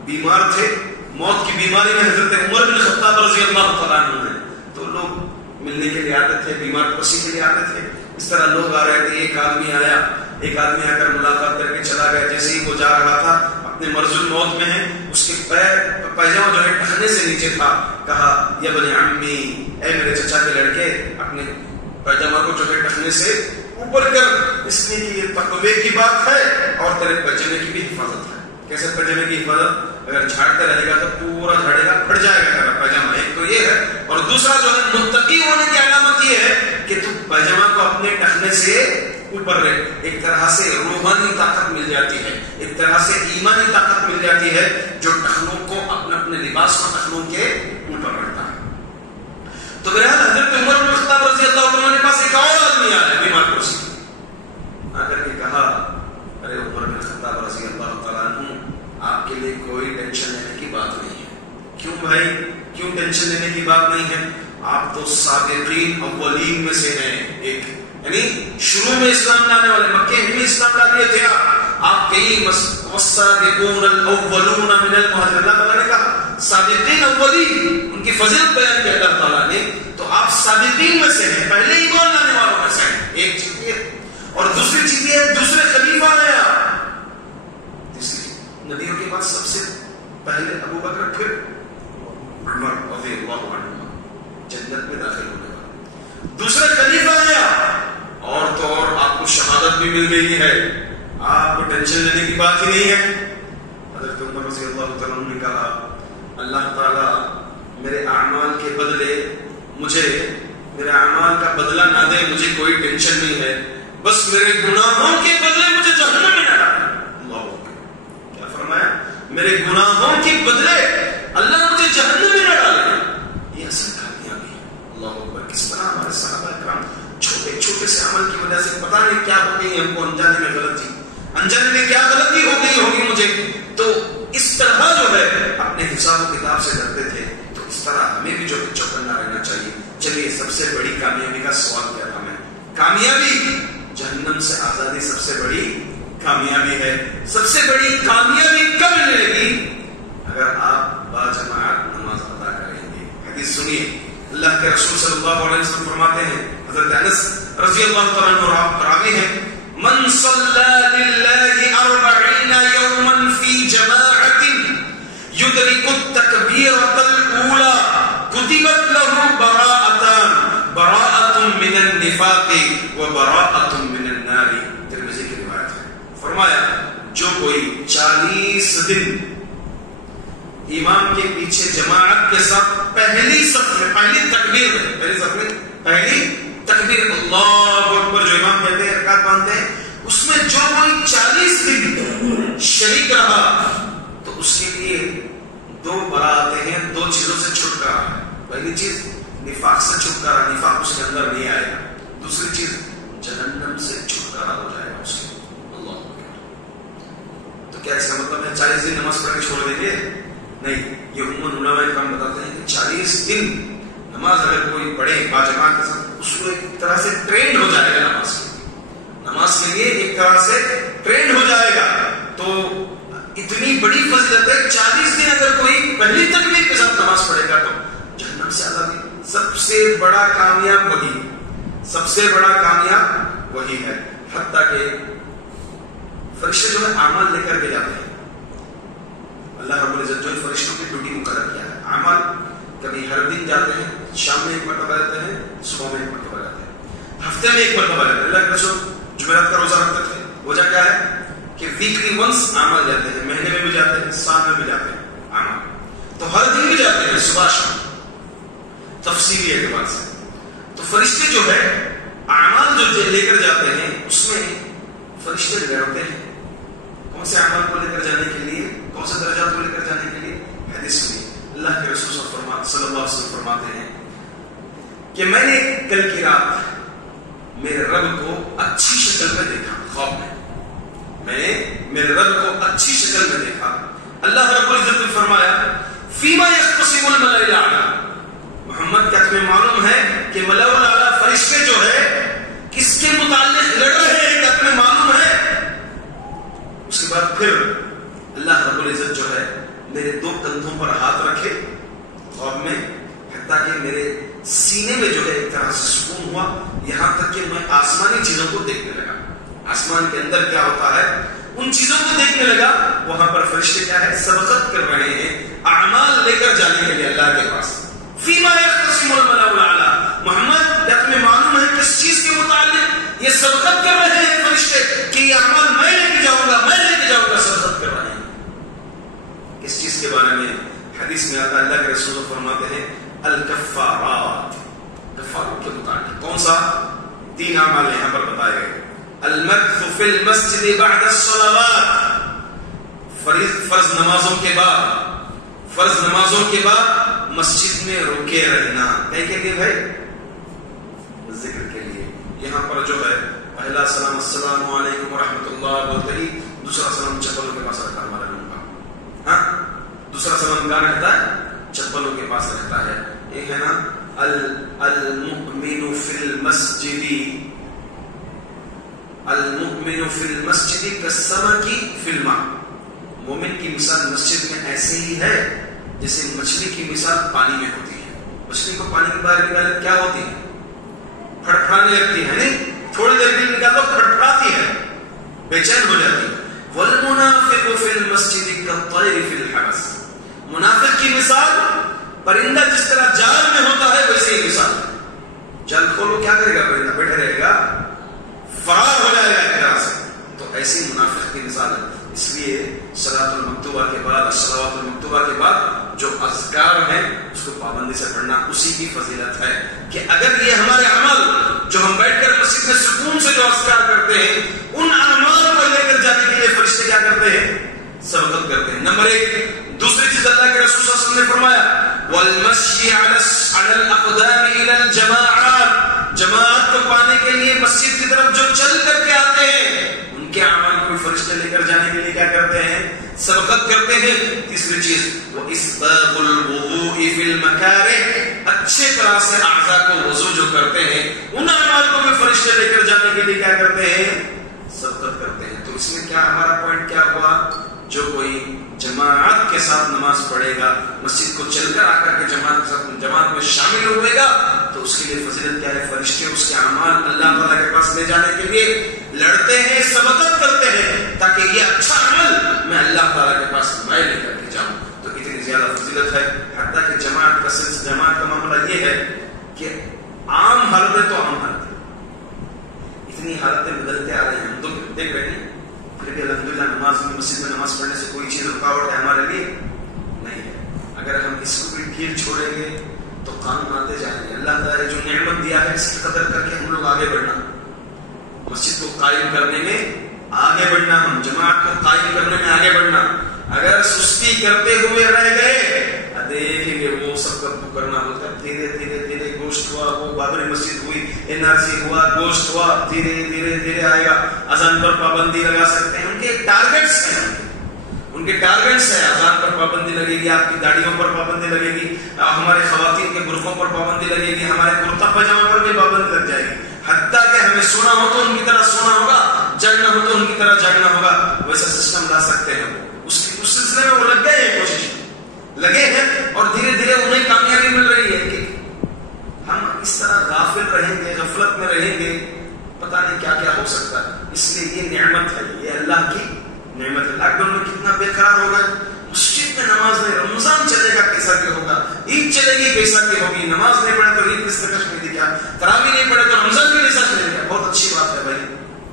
بیمار تھے، موت کی بیماری میں حضرت عمر بن الخطاب رضی اللہ تعالیٰ عنہ ہیں. تو لوگ ملنے کے لیے آتے تھے، بیمار پرسی کے لیے آتے تھے. اس طرح لوگ آ رہے تھے. ایک آدمی آ کر ملاقات کر کے چلا گیا. جیسے ہی وہ جا رہا تھا اپنے مرض الموت میں ہے، اس کے پیجامہ جو ہے ٹخنے سے نیچے تھا. کہا یا بنی عمی، اے میرے چچا کے لڑکے، اپنے پیجامہ کو جو ہے ٹخنے سے اوپر کر، اس لیے کہ یہ تقوی کی بات ہے اور تیرے پیجامے کی بھی حفاظت ہے. کیسے پیجامے کی حفاظت؟ اگر جھاڑتے رہے گا تو پورا جھڑے گا، پھٹ جائے گا تیرا پاجامہ. ایک تو یہ ہے، اور دوسرا جو ہے متقی ہونے کی علامت یہ ہے کہ تو پاجامہ کو اپنے ٹخنے سے اوپر رہے. ایک طرح سے روحانی طاقت مل جاتی ہے، ایک طرح سے ایمانی طاقت مل جاتی ہے جو ٹخنوں کو اپنے اپنے لباس کو ٹخنوں کے اوپر رکھتا ہے. تو بہرحال حضرت عمر بن الخطاب رضی اللہ عنہ کے پاس ایک اور آدمی آیا بیمار کرسی آ کر کے کہا، ارے عمر بن الخطاب رضی اللہ تعالیٰ عنہ، آپ کے لیے کوئی ٹینشن لینے کی بات نہیں ہے. کیوں بھائی، کیوں ٹینشن لینے کی بات نہیں ہے؟ آپ تو سابقین اولین میں سے ہیں، ایک یعنی شروع میں اسلام لانے والے، مکے میں اسلام لا دیے تھے آپ. کئی والسابقون الاولون من المہاجرین، اللہ تعالیٰ نے کہا سابقین اولین، ان کی فضیلت بیان کی اللہ تعالیٰ نے. تو آپ سابقین میں سے ہیں، پہلے ایمان لانے والوں میں سے ہیں. ایک چیز یہ، اور دوسری چیز یہ دوسرے خلیفہ ہیں آپ. تیسری، نبیوں کے بعد سب سے پہلے ابو بکر، پھر عمر رضی اللہ عنہ، جنت میں داخل ہونے والا دوسرے خلیفہ ہیں آپ. اور تو اور آپ کو شہادت بھی مل گئی ہے، آپ کو ٹینشن لینے کی بات ہی نہیں ہے. حضرت عمر رضی اللہ تعالیٰ نے کہا، اللہ تعالیٰ میرے اعمال کے بدلے مجھے میرے اعمال کا بدلہ نہ دے، مجھے کوئی ٹینشن نہیں ہے، بس میرے گناہوں کے بدلے مجھے جہنم میں نہ ڈالے. اللہ کیا فرمایا؟ میرے گناہوں کے بدلے اللہ مجھے جہنم میں نہ ڈالے. یہ اصل کامیابی ہے. اللہ اکبر. کس طرح ہمارے صحابہ کرام چھوٹے چھوٹے سے عمل کی وجہ سے پتہ نہیں کیا ہو گئی ہم کو، انجانے میں غلطی، انجانے میں کیا غلطی ہو گئی ہوگی مجھے، تو اس طرح جو ہے اپنے حساب و کتاب سے ڈرتے تھے. تو اس طرح ہمیں بھی جو چوکنا رہنا چاہیے. چلیے، سب سے بڑی کامیابی کا سوال کیا تھا میں؟ کامیابی، جہنم سے آزادی سب سے بڑی کامیابی ہے. سب سے بڑی کامیابی کب ملے گی؟ اگر آپ باجماعت نماز ادا کریں گے. حدیث سنیے، اللہ کے رسول صلی اللہ علیہ وسلم فرماتے ہیں، حضرت انس رضی اللہ تعالیٰ عنہ راوی ہیں، من صلی للہ 40 یوما فی جماعت یدرک التکبیرۃ الاولی کتبت له براءۃ من النفاق وبراءۃ من النار. ترمذی کی روایت ہے. فرمایا جو کوئی 40 دن امام کے پیچھے جماعت کے ساتھ پہلی صف میں، پہلی تکبیر میں، پہلی صف میں پہلی تکبیر اللہ اکبر جو امام کہتے ہیں، رکعت باندھتے ہیں، اس میں جو کوئی 40 دن شریک رہا تو اس کے لیے 2 براءتیں ہیں، 2 چیزوں سے چھٹکارا ہے. پہلی چیز نفاق سے چھٹکارا، نفاق اس کے اندر نہیں آئے گا. دوسری چیز جہنم سے چھٹکارا ہو جائے گا اس کے. اللہ اکبر. تو کیا اس کا مطلب ہے 40 دن نماز پڑھ کے چھوڑ دیں گے؟ نہیں. یہ عموماً علماء کرام بتاتے ہیں کہ 40 دن نماز اگر کوئی پڑھے باجماعت کے ساتھ، اس کو ایک طرح سے ٹرینڈ ہو جائے گا نماز کے لیے ایک طرح سے ٹرینڈ ہو جائے گا. تو اتنی بڑی فضیلت ہے. 40 دن اگر کوئی پہلی تکبیر کے ساتھ نماز پڑھے گا تو جہنم سے آزادی. سب سے بڑا کامیاب وہی، سب سے بڑا کامیاب وہی ہے. حتیٰ کہ فرشتے جو ہے اعمال لے کر کے جاتے ہیں. اللہ رب العزت جو فرشتوں کی ڈیوٹی مقرر کیا ہے، اعمال کبھی ہر دن جاتے ہیں، شام میں 1 مرتبہ جاتے ہیں، صبح میں 1 مرتبہ جاتے ہیں، ہفتے میں 1 مرتبہ جاتے ہیں. اللہ کے رسول جمعرات کا روزہ رکھتے تھے. وجہ کیا ہے کہ ویکلی ونس اعمال جاتے ہیں، مہینے میں بھی جاتے ہیں، سال میں بھی جاتے ہیں اعمال. تو ہر دن بھی جاتے ہیں، صبح شام، تفصیلی اعتبار سے. تو فرشتے جو ہے اعمال جو لے کر جاتے ہیں، اس میں فرشتے لڑتے ہیں کون سے اعمال کو لے کر جانے کے لیے، کون سے درجات کو لے کر جانے کے لیے. حدیث میں اللہ کے رسول صلی اللہ علیہ وسلم فرماتے ہیں کہ میں نے کل کی رات میرے رب کو اچھی شکل میں دیکھا. خواب میں میں نے میرے رب کو اچھی شکل میں دیکھا. اللہ رب العزت نے فرمایا فیما یختصم الملأ الاعلی. محمد کیا تمہیں معلوم ہے کہ ملأ الاعلی فرشتے جو ہے کس کے متعلق لڑ رہے ہیں؟ کیا تمہیں معلوم ہے؟ اس کے بعد پھر اللہ رب العزت جو ہے میرے 2 کندھوں پر ہاتھ رکھے خواب میں، حتیٰ کہ میرے سینے میں جو ہے ایک طرح سے سکون ہوا، یہاں تک کہ میں آسمانی چیزوں کو دیکھنے لگا. آسمان کے اندر کیا ہوتا ہے ان چیزوں کو دیکھنے لگا. وہاں پر فرشتے کیا ہے؟ سبقت کر رہے ہیں اعمال لے کر جانے کے لیے اللہ کے پاس. فیما یختصم الملأ الاعلی. محمد کیا تمہیں معلوم ہے کس چیز کے متعلق یہ سبقت کر رہے ہیں فرشتے کہ یہ اعمال میں لے کے جاؤں گا، میں لے کے جاؤں گا. سبقت کر رہے ہیں کس چیز کے کون سا؟ 3 اعمال یہاں پر بتائے گئے. المکث فی المسجد بعد الصلوات، فرض نمازوں کے بعد مسجد میں رکے رہنا. کے لیے بھائی؟ ذکر کے لیے. یہاں پر جو ہے پہلا سلام السلام علیکم ورحمۃ اللہ بولتے ہی دوسرا سلام چپلوں کے پاس رکھتا ہمارا لوگوں کا. ہاں، دوسرا سلام کہاں رہتا ہے؟ چپلوں کے پاس رہتا ہے. ایک ہے نا المؤمن فی المسجد، المؤمن فی المسجد کالسمک فی الماء. مومن کی مثال مسجد میں ایسے ہی ہے جیسے مچھلی کی مثال پانی میں ہوتی ہے. مچھلی کو پانی کے باہر نکالے کیا ہوتی ہے؟ پھڑپھڑانے لگتی ہے نہیں؟ تھوڑی دیر کے لیے نکالو پھڑپھڑاتی ہے، بے چین ہو جاتی ہے. والمنافق فی المسجد کالطیر فی الحبس. منافق کی مثال پرندہ جس طرح جال میں ہوتا ہے ویسے ہی مثال. جال کھولو کیا کرے گا؟ پرندہ بیٹھے رہے گا، فرار ہو جائے گا ایک طرح سے. تو ایسی منافق کی مثال ہے. اس لیے صلاۃ المکتوبہ کے بعد، الصلوات المکتوبہ کے بعد جو اذکار ہیں اس کو پابندی سے پڑھنا اسی کی فضیلت ہے کہ اگر یہ ہمارے عمل جو ہم بیٹھ کر مسجد میں سکون سے جو اذکار کرتے ہیں ان اعمال کو لے کر جانے کے لیے فرشتے کیا کرتے ہیں؟ سبقت کرتے ہیں. نمبر 1. دوسری چیز اللہ کے رسول صلی اللہ علیہ وسلم نے فرمایا والمشی علی الاقدام الى الجماعات. جماعت کو پانے کے لیے مسجد کی طرف جو چل کر کے آتے ہیں ان کے اعمال کو فرشتے لے کر جانے کے لیے کیا کرتے ہیں؟ سبقت کرتے ہیں. تیسری چیز واسباغ الوضوء فی المکارہ. اچھے طرح سے اعضاء کو وضو جو کرتے ہیں ان اعمال کو بھی فرشتے لے کر جانے کے لیے کیا کرتے ہیں؟ سبقت کرتے ہیں. تو اس میں کیا ہمارا پوائنٹ کیا ہوا؟ جو کوئی جماعت کے ساتھ نماز پڑھے گا، مسجد کو چل کر آ کر کے جماعت میں شامل ہوئے گا تو اس کے لیے فضیلت کیا ہے؟ فرشتے اس کے اعمال اللہ تعالیٰ کے پاس لے جانے کے لیے لڑتے ہیں، سبقت کرتے ہیں تاکہ یہ اچھا عمل میں اللہ تعالیٰ کے پاس میں لے کر کے جاؤں. تو اتنی زیادہ فضیلت ہے. حتیٰ کہ جماعت کا معاملہ یہ ہے کہ عام حالتیں تو عام حالتیں، اتنی حالتیں بدلتے آ رہے ہیں، ہم تو دیکھ رہے ہیں. پھر بھی الحمدللہ نماز میں، مسجد میں نماز پڑھنے سے کوئی چیز رکاوٹ ہے ہمارے لیے نہیں ہے. اگر ہم اس کو بھی ڈھیل چھوڑیں گے تو قانون آتے جائیں گے. اللہ تعالیٰ نے جو نعمت دیا ہے اس کی قدر کر کے ہم لوگ آگے بڑھنا، مسجد کو قائم کرنے میں آگے بڑھنا، ہم جماعت کو قائم کرنے میں آگے بڑھنا. اگر سستی کرتے ہوئے رہ گئے دیکھیں گے وہ سب کا کرنا ہوتا ہے. دھیرے دھیرے دھیرے گوشت ہوا، وہ بابری مسجد ہوئی، NRC ہوا، گوشت ہوا، دھیرے دھیرے دھیرے آئے گا. اذان پر پابندی لگا سکتے ہیں، ان کے ٹارگیٹس ہیں، ان کے ٹارگیٹس ہیں. اذان پر پابندی لگے گی، آپ کی داڑھیوں پر پابندی لگے گی، ہمارے خواتین کے برقعوں پر پابندی لگے گی، ہمارے کرتا پاجامہ پر بھی پابندی لگ جائے گی. حتیٰ کہ ہمیں سونا ہو تو ان کی طرح سونا ہوگا، جگنا ہو تو ان کی طرح جگنا ہوگا. ویسا سسٹم لا سکتے ہیں. اس سلسلے میں وہ لگ گئے ہیں، کوشش لگے ہیں اور دھیرے دھیرے انہیں کامیابی مل رہی ہے. کہ ہم اس طرح غافل رہیں گے، غفلت میں رہیں گے، پتہ نہیں کیا کیا ہو سکتا ہے. اس لیے یہ نعمت ہے، یہ اللہ کی نعمت ہے. لاک ڈاؤن میں کتنا بے قرار ہوگا، مسجد میں نماز نہیں، رمضان چلے گا کیسا کہ ہوگا، عید چلے گی کیسا کہ ہوگی، نماز نہیں پڑھے تو عید کس طرح میں دکھا، تراویح نہیں پڑھے تو رمضان بھی کیسا چلے گا. بہت اچھی بات ہے بھائی،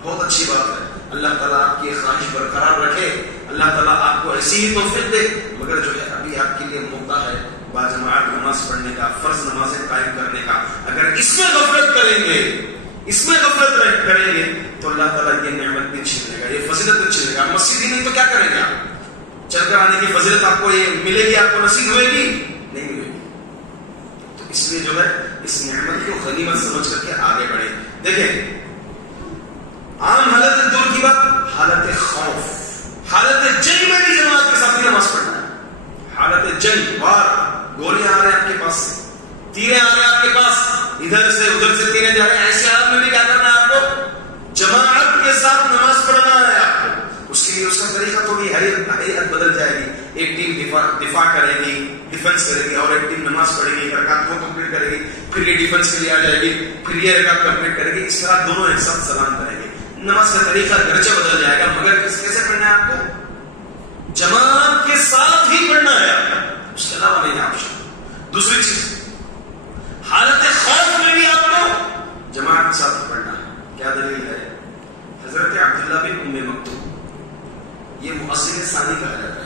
بہت اچھی بات ہے. اللہ تعالیٰ آپ کی خواہش برقرار رکھے، اللہ تعالیٰ آپ کو ایسی ہی توفیق دے. مگر جو ہے ابھی آپ کے لیے موقع ہے باجماعت نماز پڑھنے کا، فرض نمازیں قائم کرنے کا. اگر اس میں غفلت کریں گے، اس میں غفلت کریں گے تو اللہ تعالیٰ یہ نعمت بھی چھین لے گا، یہ فضیلت بھی چھین لے گا. مسجد ہی نہیں تو کیا کریں گے آپ؟ چل کر آنے کی فضیلت آپ کو یہ ملے گی، آپ کو نصیب ہوئے گی؟ نہیں ہوئے گی. تو اس لیے جو ہے اس نعمت کو غنیمت سمجھ کر کے آگے بڑھے. دیکھیں عام حالت دور کی بات، حالت خوف، حالت جنگ میں بھی جماعت کے ساتھ نماز پڑھنا ہے. حالت جنگ، وار، گولیاں آ رہے ہیں آپ کے پاس سے، تیریں آ رہے ہیں آپ کے پاس، ادھر سے ادھر سے تیریں جا رہے ہیں. ایسے حالت میں بھی کیا کرنا ہے آپ کو؟ جماعت کے ساتھ نماز پڑھنا ہے آپ کو. اس کے لیے اس کا طریقہ تھوڑی حیت بدل جائے گی. ایک ٹیم دفاع کرے گی، ڈیفنس کرے گی، اور ایک ٹیم نماز پڑھے گی، رکعت کو کمپلیٹ کرے گی، پھر یہ ڈیفنس کے لیے آ جائے گی، پھر یہ رکعت کمپلیٹ کرے گی. اس طرح دونوں ایک ساتھ سلام کریں گے. نماز کا طریقہ گرچہ بدل جائے گا مگر کیسے پڑھنا ہے آپ کو؟ جماعت کے ساتھ ہی پڑھنا ہے، اس کے علاوہ نہیں آپشن. دوسری چیز حالت خوف میں بھی آپ کو جماعت کے ساتھ پڑھنا ہے. کیا دلیل ہے؟ حضرت عبداللہ بن ام مکتوم، یہ مؤذن ثانی کہا جاتا ہے.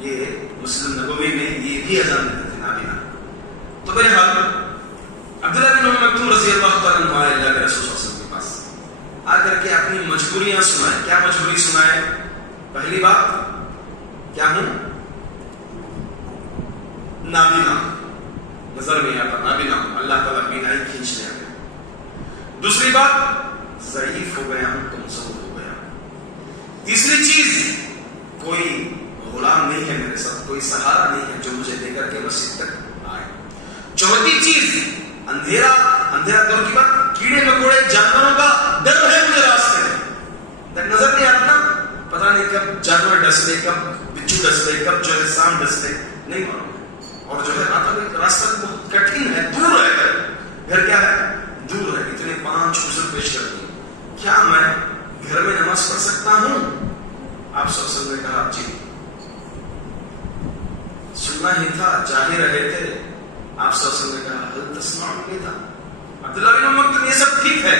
یہ مسلم نبوی میں یہ بھی اذان دیتے تھے نابینا. تو بہرحال عبداللہ بن ام مکتوم رضی اللہ تعالیٰ عنہ آئے اللہ کے رسول صلی اللہ علیہ وسلم کے پاس، آ کر کے اپنی مجبوریاں سنائے. کیا مجبوری سنائے؟ پہلی بات، کیا ہوں؟ نابینا، نظر نہیں آتا، نابینا، اللہ تعالیٰ بینائی کھینچنے آ گیا. دوسری بات، ضعیف ہو گیا ہوں، کمزور ہو گیا. تیسری چیز، کوئی غلام نہیں ہے میرے ساتھ، کوئی سہارا نہیں ہے جو مجھے لے کر کے مسجد تک آئے. چوتھی چیز، اندھیرا. اندھیرا دور کی بات، کیڑے مکوڑے جانوروں کا ڈر ہے مجھے راستے میں، نظر نہیں آتا نا، پتہ نہیں کب جانور ڈس لے، کب بچھو ڈس لے، کب جو ہے سام ڈس لے، نہیں معلوم. اور جو ہے راستہ بہت کٹھن ہے، دور ہے. گھر کیا ہے؟ دور ہے. اتنے 5 عذر پیش کر دیے. کیا میں گھر میں نماز پڑھ سکتا ہوں؟ آپ صلی اللہ علیہ وسلم نے کہا جی. سننا ہی تھا، جا ہی رہے تھے. آپ صلی اللہ علیہ وسلم نے کہا حل تسمعون نہیں تھا. عبداللہ بن عمر، تم یہ سب ٹھیک ہے،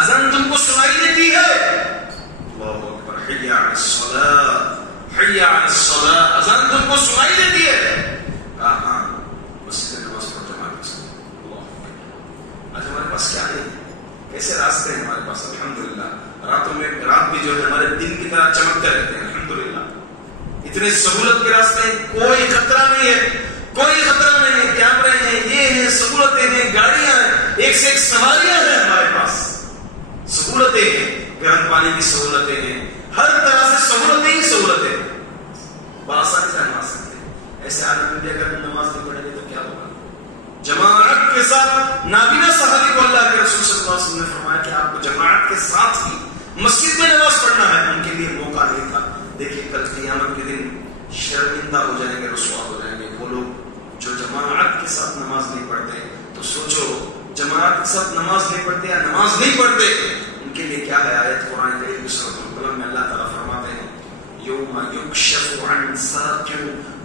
اذان تم کو سنائی دیتی ہے. اللہ اکبر، حی علی الصلاۃ، حی علی الصلاۃ، اذان تم کو سنائی دیتی ہے. ہاں، مسجد میں نماز پڑھو ہمارے پاس. آج ہمارے پاس کیا نہیں، کیسے راستے ہیں ہمارے پاس. الحمدللہ راتوں میں، رات بھی جو ہے ہمارے دن کی طرح چمکتے رہتے ہیں. الحمدللہ اتنے سہولت کے راستے ہیں، کوئی خطرہ نہیں ہے، کوئی خطرہ نہیں ہے. کیمرے ہیں، یہ ہیں، سہولتیں ہیں، گاڑیاں ہیں، ایک سے ایک سواریاں ہیں ہمارے پاس. سہولتیں ہیں، گرم پانی کی سہولتیں ہیں، ہر طرح سے سہولتیں ہی سہولتیں ہیں. بآسانی سے نماز سکتے ہیں. ایسے حالت میں اگر نماز نہیں پڑھیں گے تو کیا ہوگا؟ جماعت کے ساتھ. نابینا صحابی کو اللہ کے رسول صلی اللہ علیہ وسلم نے فرمایا کہ آپ کو جماعت کے ساتھ ہی مسجد میں نماز پڑھنا ہے. ان کے لیے موقع نہیں تھا. دیکھیے کل قیامت کے دن شرمندہ ہو جائیں گے، رسوا ہو جائیں گے وہ لوگ جو جماعت کے ساتھ نماز نہیں پڑھتے. تو سوچو، جماعت کے ساتھ نماز نہیں پڑھتے یا نماز نہیں پڑھتے، ان کے لیے کیا ہے. آیت قرآن کریم کی سورۃ القلم میں اللہ تعالیٰ فرماتے ہیں یوم یکشف عن ساق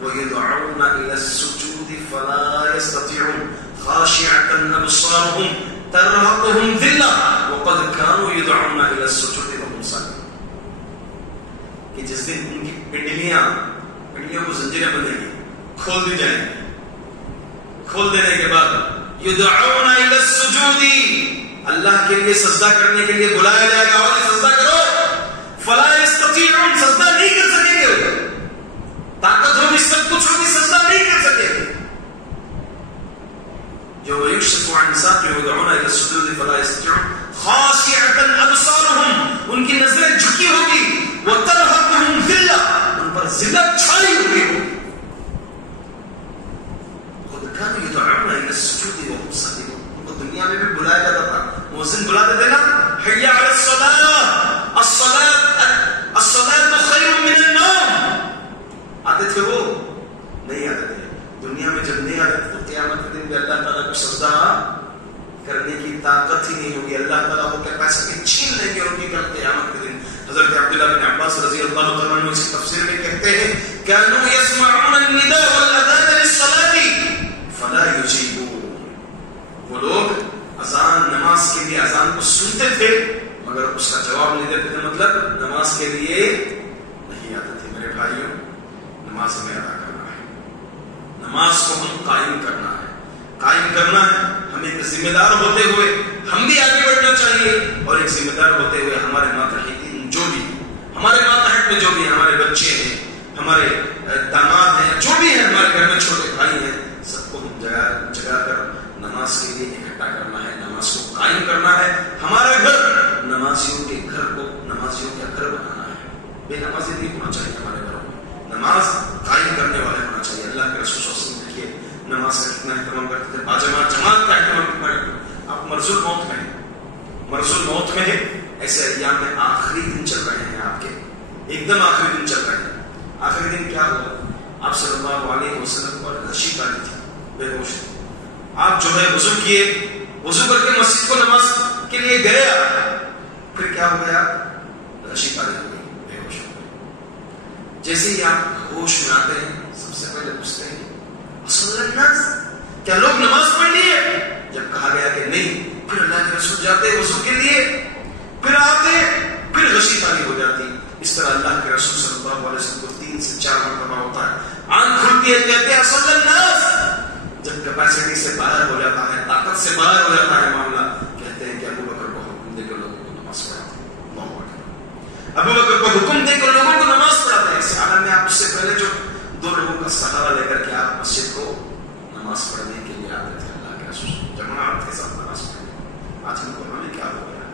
ویدعون الی السجود فلا یستطیعون خاشعۃ ابصارهم ترهقهم ذلة وقد كانوا يدعون الی السجود وهم سالمون. کہ جس دن ان کی پنڈلیوں کو زنجیریں بندھیں گی، کھول دی جائیں گی. کھول دینے کے بعد یدعون الی السجود، اللہ کے لیے سجدہ کرنے کے لیے بلایا جائے گا، اور سجدہ کرو. فلا یستطیعون، سجدہ نہیں کر سکیں گے. طاقت ہوگی، سب کچھ ہوگی، سجدہ نہیں کر سکیں گے. جو یکشف عن ساق ویدعون الی السجود فلا یستطیعون خاشعۃ ابصارهم، ان کی نظریں جھکی ہوگی. وترهقهم ذلة، ان پر ذلت چھائی ہوگی. خود كانوا يدعون الى السجود وهم سالمون. ان کو دنیا میں بھی بلایا جاتا تھا، مؤذن بلاتے تھے نا، حي على الصلاة، الصلاة خير من النوم. آتے تھے وہ؟ نہیں آتے تھے. دنیا میں جب نہیں آتے تھے تو قیامت کے دن بھی اللہ تعالیٰ کو سجدہ کرنے کی طاقت ہی نہیں ہوگی. اللہ تعالیٰ وہ کیپیسٹی چھین لیں گے ان کی کل قیامت کے دن. حضرت عبداللہ بن عباس رضی اللہ تعالیٰ عنہ اس تفسیر میں کہتے ہیں كانوا يسمعون النداء والأذان للصلاة فلا يجيبون. وہ لوگ اذان، نماز کے لیے اذان کو سنتے تھے مگر اس کا جواب نہیں دیتے تھے. مطلب نماز کے لیے نہیں آتے تھے. میرے بھائیوں، نماز ہمیں ادا کرنا ہے، نماز کو ہم قائم کرنا ہے. قائم کرنا ہے. ہم ایک ذمہ دار ہوتے ہوئے ہم بھی آگے بڑھنا چاہیے، اور ایک ذمہ دار ہوتے ہوئے ہمارے ماتحتین جو بھی، ہمارے ماتحت میں جو بھی ہمارے بچے ہیں، ہمارے داماد ہیں، جو بھی ہیں ہمارے گھر میں چھوٹے بھائی ہیں، سب کو ہم جگا کر نماز کے لیے اکٹھا کرنا ہے، نماز کو قائم کرنا ہے. ہمارا گھر نمازیوں کے گھر کو نمازیوں کا گھر بنانا ہے. بے نمازی نہیں ہونا چاہیے ہمارے گھروں میں، نماز قائم کرنے والے ہونا چاہیے. اللہ کے رسول صلی اللہ علیہ وسلم دیکھیے نماز کا کتنا اہتمام کرتے تھے، باجماعت جماعت کا اہتمام کتنا کرتے. آپ مرض الموت میں ہیں. ایسے ایام میں آخری دن چل رہے ہیں، آپ کے ایک دم آخری دن چل رہے ہیں. آخری دن کیا ہوا؟ آپ صلی اللہ علیہ وسلم پر رشی کاری تھی، بے ہوش. آپ جو ہے وضو کیے، وضو کر کے مسجد کو نماز کے لیے گئے، پھر کیا ہو گیا؟ رشی کاری ہو گئی، بے ہوش ہو گئی. جیسے ہی آپ ہوش میں آتے ہیں سب سے پہلے پوچھتے ہیں صلی الناس، کیا لوگ نماز پڑھ لی ہے؟ جب کہا گیا کہ نہیں، پھر اللہ کے رسول جاتے وضو کے لیے، پھر آتے، پھر غشی خالی ہو جاتی. اس طرح اللہ کے رسول صلی اللہ علیہ وسلم کو 3 سے 4 مرتبہ ہوتا ہے. آنکھ کھلتی ہے، کہتے ہیں صلی الناس. جب کیپیسٹی سے باہر ہو جاتا ہے، طاقت سے باہر ہو جاتا ہے معاملہ، کہتے آج ہم کو ہمیں کیا ہو گیا,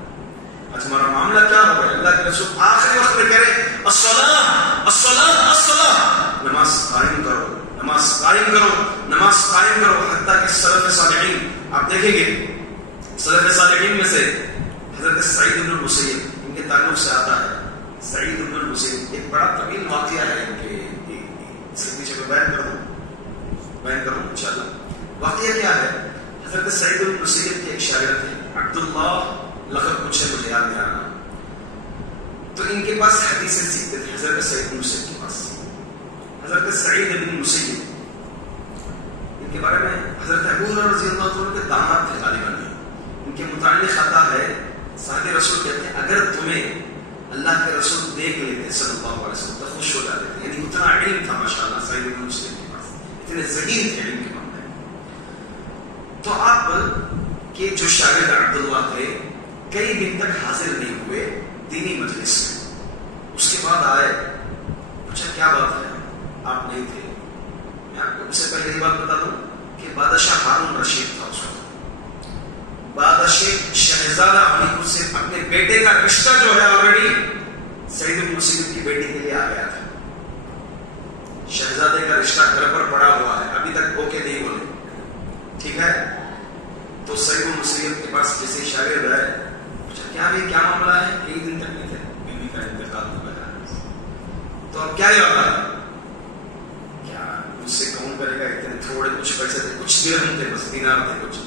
آج ہمارا معاملہ کیا ہو گیا. اللہ کے رسول آخری وقت میں کہہ رہے الصلاۃ الصلاۃ الصلاۃ, نماز قائم کرو, نماز قائم کرو, نماز قائم کرو. حتیٰ کہ سلف صالحین, آپ دیکھیں گے سلف صالحین میں سے حضرت سعید بن المسیب, ان کے تعلق سے آتا ہے سعید بن المسیب. ایک بڑا طویل واقعہ ہے ان کے, اس کے پیچھے میں بیان کروں انشاءاللہ. واقعہ کیا ہے؟ حضرت سعید بن المسیب کے ایک شاگرد تھے, عبداللہ لقب کچھ ہے, مجھے یاد نہیں آ رہا. تو ان کے پاس حدیثیں سیکھتے تھے حضرت سعید بن المسیب کے پاس. حضرت سعید بن المسیب ان کے بارے میں حضرت ابو ہریرہ رضی اللہ عنہ کے داماد تھے غالباً. ان کے متعلق آتا ہے صحابہ رسول کہتے ہیں اگر تمہیں اللہ کے رسول دیکھ لیتے صلی اللہ علیہ وسلم تو خوش ہو جاتے تھے. یعنی اتنا علم تھا ماشاءاللہ سعید بن المسیب کے پاس, اتنے ذہین تھے علم کے معاملے میں. تو آپ کے جو شاگرد عبداللہ تھے کئی دن تک حاضر نہیں ہوئے دینی مجلس میں. اس کے بعد آئے, پوچھا کیا بات ہے, آپ نہیں تھے. میں آپ کو اس سے پہلے یہ بات بتا دوں کہ بادشاہ ہارون رشید تھا اس وقت. بادشاہ شہزادہ علی سے اپنے بیٹے کا رشتہ جو ہے آلریڈی سعید بن المسیب کی بیٹی کے لیے آ گیا تھا. شہزادے کا رشتہ گھر پر پڑا ہوا ہے, ابھی تک اوکے نہیں بولے, ٹھیک ہے. تو سعید بن المسیب کے پاس جیسے شاگرد ہے, پوچھا کیا بھی کیا معاملہ ہے, کئی دن تک نہیں تھے, بیوی کا انتقال ہو گیا, تو اب کیا ارادہ ہے, کیا مجھ سے کون کرے گا, اتنے تھوڑے کچھ پیسے تھے, کچھ درہم تھے بس, دینار تھے کچھ,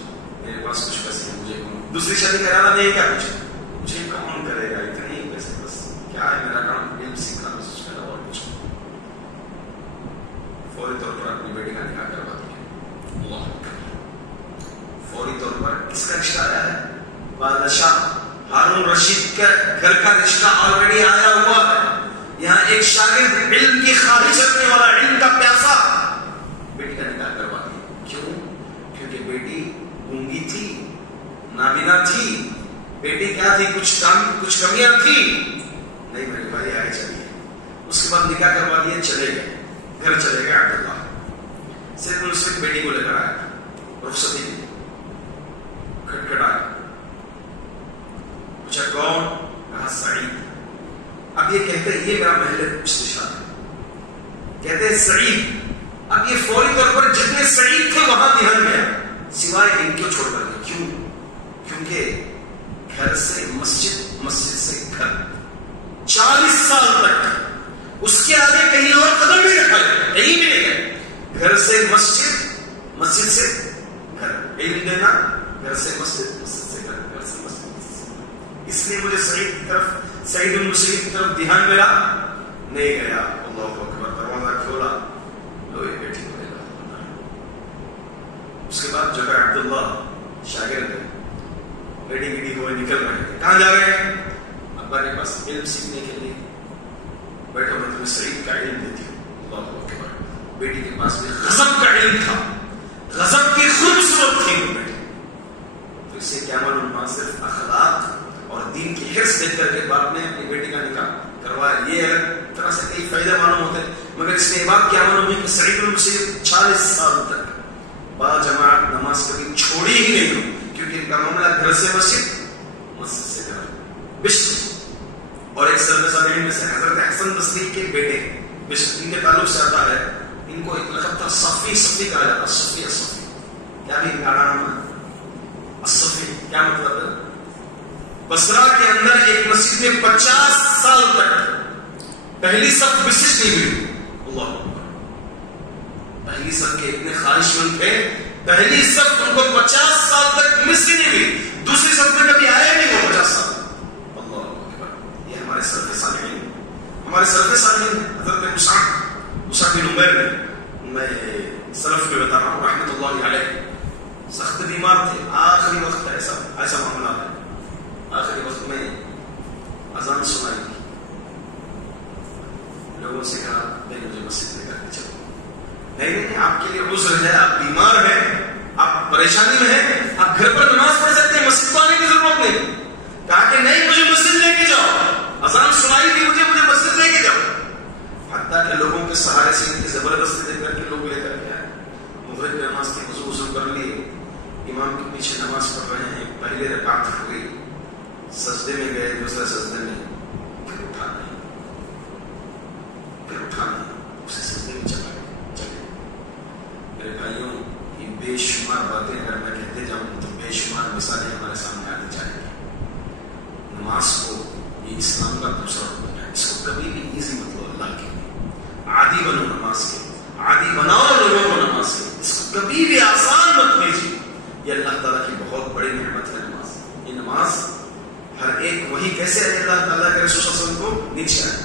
میرے پاس کچھ پیسے, مجھے دوسری شادی کا ارادہ نہیں, کیا کچھ مجھے کون کرے گا, اتنے ہی پیسے بس, کیا ہے میرا کام علم سیکھنا بس, اس کے علاوہ اور کچھ. فوری طور پر اپنی بیٹی کا نکاح کروا دیا. اللہ اکبر, فوری طور پر کس کا رشتہ آیا ہے, بادشاہ ہارون رشید کا گھر کا رشتہ آلریڈی آیا ہوا ہے. یہاں ایک شاگرد علم کی خواہش رکھنے والا, علم کا پیاسا, بیٹی کا نکاح کروا دیا. کیوں؟ کیونکہ بیٹی گونگی تھی, نابینا تھی, بیٹی کیا تھی, کچھ کمیاں تھی. نہیں میرے بھائی آگے چلیے. اس کے بعد نکاح کروا دیا, چلے گئے گھر, چلے گئے عبداللہ. صرف اس کی بیٹی کو لے کر آیا, رخصتی کی, کھٹکھٹایا, پوچھا کون, کہا سعید. اب یہ کہتے ہیں یہ میرا محل استشار ہے, کہتے ہیں سعید. اب یہ فوری طور پر جتنے سعید تھے وہاں دھیان گیا, سوائے ان کو چھوڑ کر. کیوں؟ کیونکہ گھر سے مسجد, مسجد سے گھر, 40 سال تک اس کے آگے کہیں اور قدم نہیں رکھا, کہیں بھی نہیں گئے. گھر سے مسجد, مسجد سے گھر, علم دینا, گھر سے مسجد, مسجد سے گھر, گھر سے مسجد. اس لیے مجھے سعید کی طرف, سعید بن المسیب کی طرف دھیان میرا نہیں گیا. اللہ اکبر, دروازہ کھولا, لو یہ بیٹی کو لے لا. اس کے بعد جو ہے عبداللہ شاگرد ہے, ریڈی گیڈی ہوئے نکل رہے ہیں. کہاں جا رہے ہیں؟ ابا کے پاس علم سیکھنے کے لیے. بیٹھو میں تمہیں سعید کا علم دیتی ہوں. اللہ اکبر. بیٹی کے پاس بھی غضب کا علم تھا, غضب کی خوبصورت تھی وہ بیٹی. تو اس سے کیا معلوم ہوا, صرف اخلاق اور دین کی حرص دیکھ کر کے باپ نے اپنی بیٹی کا نکاح کروایا. یہ ایک طرح سے کئی فائدہ معلوم ہوتے ہیں, مگر اس میں بات کیا معلوم ہے کہ سعید بن المسیب 40 سال تک با جماعت نماز کبھی چھوڑی ہی نہیں ہو, کیونکہ ان کا معاملہ گھر سے مسجد, مسجد سے گھر. بشر اور ایک سلف صالحین میں سے حضرت حسن بصری کے بیٹے بشر, ان کے تعلق سے آتا ہے, ان کو ایک لقب تھا صفی. صفی کہا جاتا, صفی الصفی. کیا بھی نام ہے الصفی, کیا مطلب ہے؟ بصرہ کے اندر ایک مسجد میں 50 سال تک پہلی صف مسجد نہیں ہوئی. اللہ اکبر. پہلی صف کے اتنے خواہش مند تھے, پہلی صف ان کو 50 سال تک مسجد نہیں ہوئی, دوسری صف میں کبھی آئے نہیں وہ 50 سال. اللہ اکبر. یہ ہمارے سلف صالحین, ہمارے سلف صالحین. حضرت مصعب بن عمیر نے, میں سلف میں بتا رہا ہوں رحمۃ اللہ علیہ, سخت بیمار تھے. آخری وقت ایسا معاملہ ہے, آخری وقت میں اذان سنائی, لوگوں سے کہا نہیں مجھے مسجد میں کر کے چلو. نہیں, آپ کے لیے عذر ہے, آپ بیمار ہیں, آپ پریشانی میں ہیں, آپ گھر پر نماز پڑھ سکتے ہیں, مسجد کو آنے کی ضرورت نہیں. کہا کہ نہیں مجھے مسجد لے کے جاؤ, اذان سنائی تھی مجھے مسجد لے کے جاؤ. حتیٰ کہ لوگوں کے سہارے سے ان کی زبردستی دیکھ کر کے لوگ لے کر کے آئے. مغرب کی نماز کی وضو کر لیے, امام کے پیچھے نماز پڑھ رہے ہیں, پہلے رکعت ہوئی, سجدے میں گئے, دوسرے سجدے میں, پھر اٹھا نہیں, اسے سجدے میں چلے. میرے بھائیوں, یہ بے شمار باتیں اگر میں کہتے جاؤں تو بے شمار مثالیں ہمارے سامنے آتی جائیں گی. نماز کو یہ اسلام کا دوسرا رکن ہے, اس کو کبھی بھی ایزی مت لو اللہ کے لیے, عادی بنو نماز کے, عادی بناؤ لوگوں کو نماز کے, اس کو کبھی بھی آسان مت لیجیے. یہ اللہ تعالیٰ کی بہت بڑی نعمت ہے نماز. یہ نماز ہر ایک وہی کیسے ہے اللہ تعالیٰ کے رسول صلی اللہ علیہ وسلم کو نیچے آئے,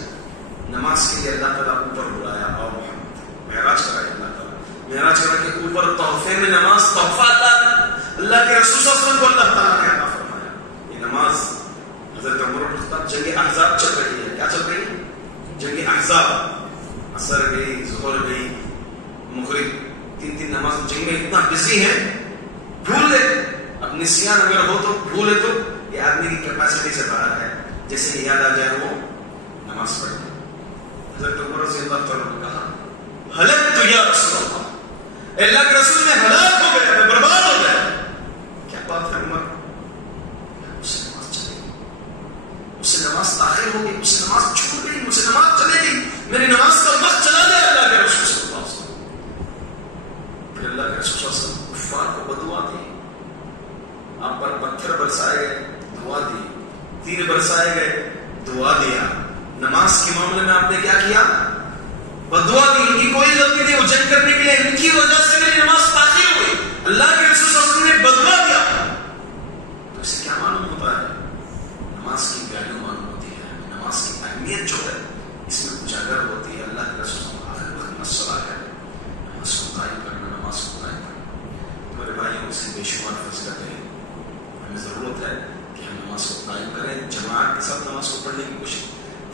نماز کے لیے اللہ تعالیٰ اوپر بلایا اور محمد معراج کرایا. اللہ تعالیٰ معراج کرا کے اوپر تحفے میں نماز تحفہ اللہ کے رسول صلی اللہ علیہ وسلم کو اللہ تعالیٰ نے عطا فرمایا. یہ نماز حضرت عمر بن خطاب, جنگ احزاب چل رہی ہے, کیا چل رہی ہے؟ جنگ احزاب, عصر گئی, ظہر گئی, مغرب, 3 نماز جنگ میں اتنا بزی ہے, بھول لے. اب نسیان اگر ہو تو بھولے تو یہ آدمی کی کیپیسٹی سے باہر ہے, جیسے یاد آ جائے وہ نماز پڑھ لے. حضرت عمر رضی اللہ تعالیٰ نے کہا, ہلکت یا رسول اللہ, اللہ کے رسول میں ہلاک ہو گیا, میں برباد ہو گیا. کیا بات ہے عمر, اس سے نماز چلے گی, اس سے نماز تاخیر ہوگی, اس سے نماز چھوٹ گئی, مجھ سے نماز چلے گی, میری نماز کا وقت چلا گیا. اللہ کے رسول صلی اللہ علیہ وسلم, پھر اللہ کے رسول صلی اللہ علیہ وسلم کفار کو بدعا دی, آپ پر پتھر برسائے گئے, دعا دی, تیر برسائے گئے, دعا دیا. نماز کے معاملے میں آپ نے کیا کیا؟ بدعا دی. ان کی کوئی غلطی نہیں, وہ جنگ کرنے کے لیے ان کی وجہ سے میری نماز تاخیر ہوئی, اللہ کے رسول صلی اللہ علیہ وسلم نے بدعا دیا. تو اس سے کیا معلوم ہوتا ہے؟ نماز کی ویلیو معلوم ہوتی ہے, نماز کی اہمیت جو ہے اس میں اجاگر ہوتی ہے. اللہ کے رسول صلی اللہ علیہ وسلم مسئلہ ہے نماز کو قائم کرنا, نماز کو قائم کرنا. میرے بھائیوں, اس کی بے شمار فضیلت ہے. ہمیں ضرورت ہے کہ ہم نماز کو قائم کریں, جماعت کے ساتھ نماز کو پڑھنے کی کوشش.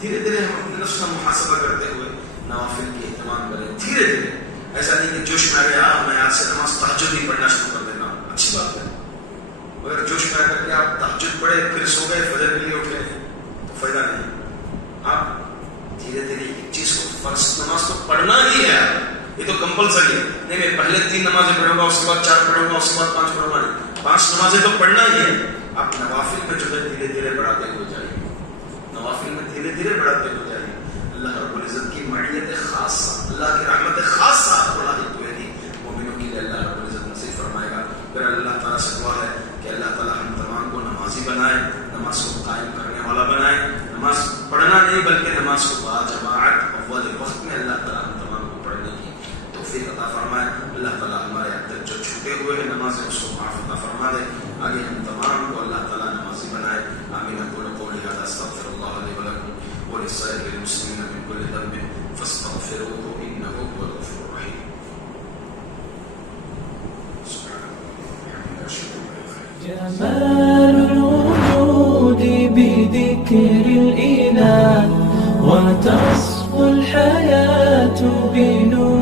دھیرے دھیرے ہم اپنے نفس کا محاسبہ کرتے ہوئے نوافل کی اہتمام کریں. دھیرے دھیرے, ایسا نہیں کہ جوش میں آ گیا میں آج سے نماز تہجد ہی پڑھنا شروع کر دینا, اچھی بات ہے. اگر جوش میں آ کر کے آپ تہجد پڑھے پھر سو گئے, فجر کے لیے اٹھ گئے تو فائدہ نہیں. آپ دھیرے دھیرے ایک چیز کو, فرض نماز تو پڑھنا ہی ہے, یہ تو کمپلسری ہے. نہیں میں پہلے 3 نمازیں پڑھوں گا, اس کے بعد 4 پڑھوں گا, اس کے بعد 5 پڑھوں گا, نہیں, 5 نمازیں تو پڑھنا ہی ہے. آپ نوافل میں جو ہے دھیرے دھیرے بڑھاتے ہوئے جائیے, نوافل میں دھیرے دھیرے بڑھاتے ہوئے جائیے. اللہ رب العزت کی معیت خاصہ, اللہ کی رحمت خاصہ آپ کو لاحق ہوئے گی. مومنوں کے لیے اللہ رب العزت نصیب فرمائے گا. پھر اللہ تعالیٰ سے دعا ہے کہ اللہ تعالیٰ ہم تمام کو نمازی بنائے, نماز کو قائم کرنے والا بنائے. نماز پڑھنا نہیں بلکہ نماز کو با جماعت اول وقت میں اللہ تعالیٰ ہم تمام کو پڑھنے کی توفیق عطا فرمائے. اللہ تعالیٰ ہمارے اندر جو چھوٹے ہوئے ہیں نمازیں اس کو معاف عطا فرما دے. آگے ہم تمام کو اللہ تعالیٰ نمازی بنائے. آمین. اقول قولی هذا استغفر الله لي ولكم ولسائر المسلمين من كل ذنب فاستغفروه انه هو الغفور الرحيم. جمال الوجود بذكر الإله وتصفو الحياة بنور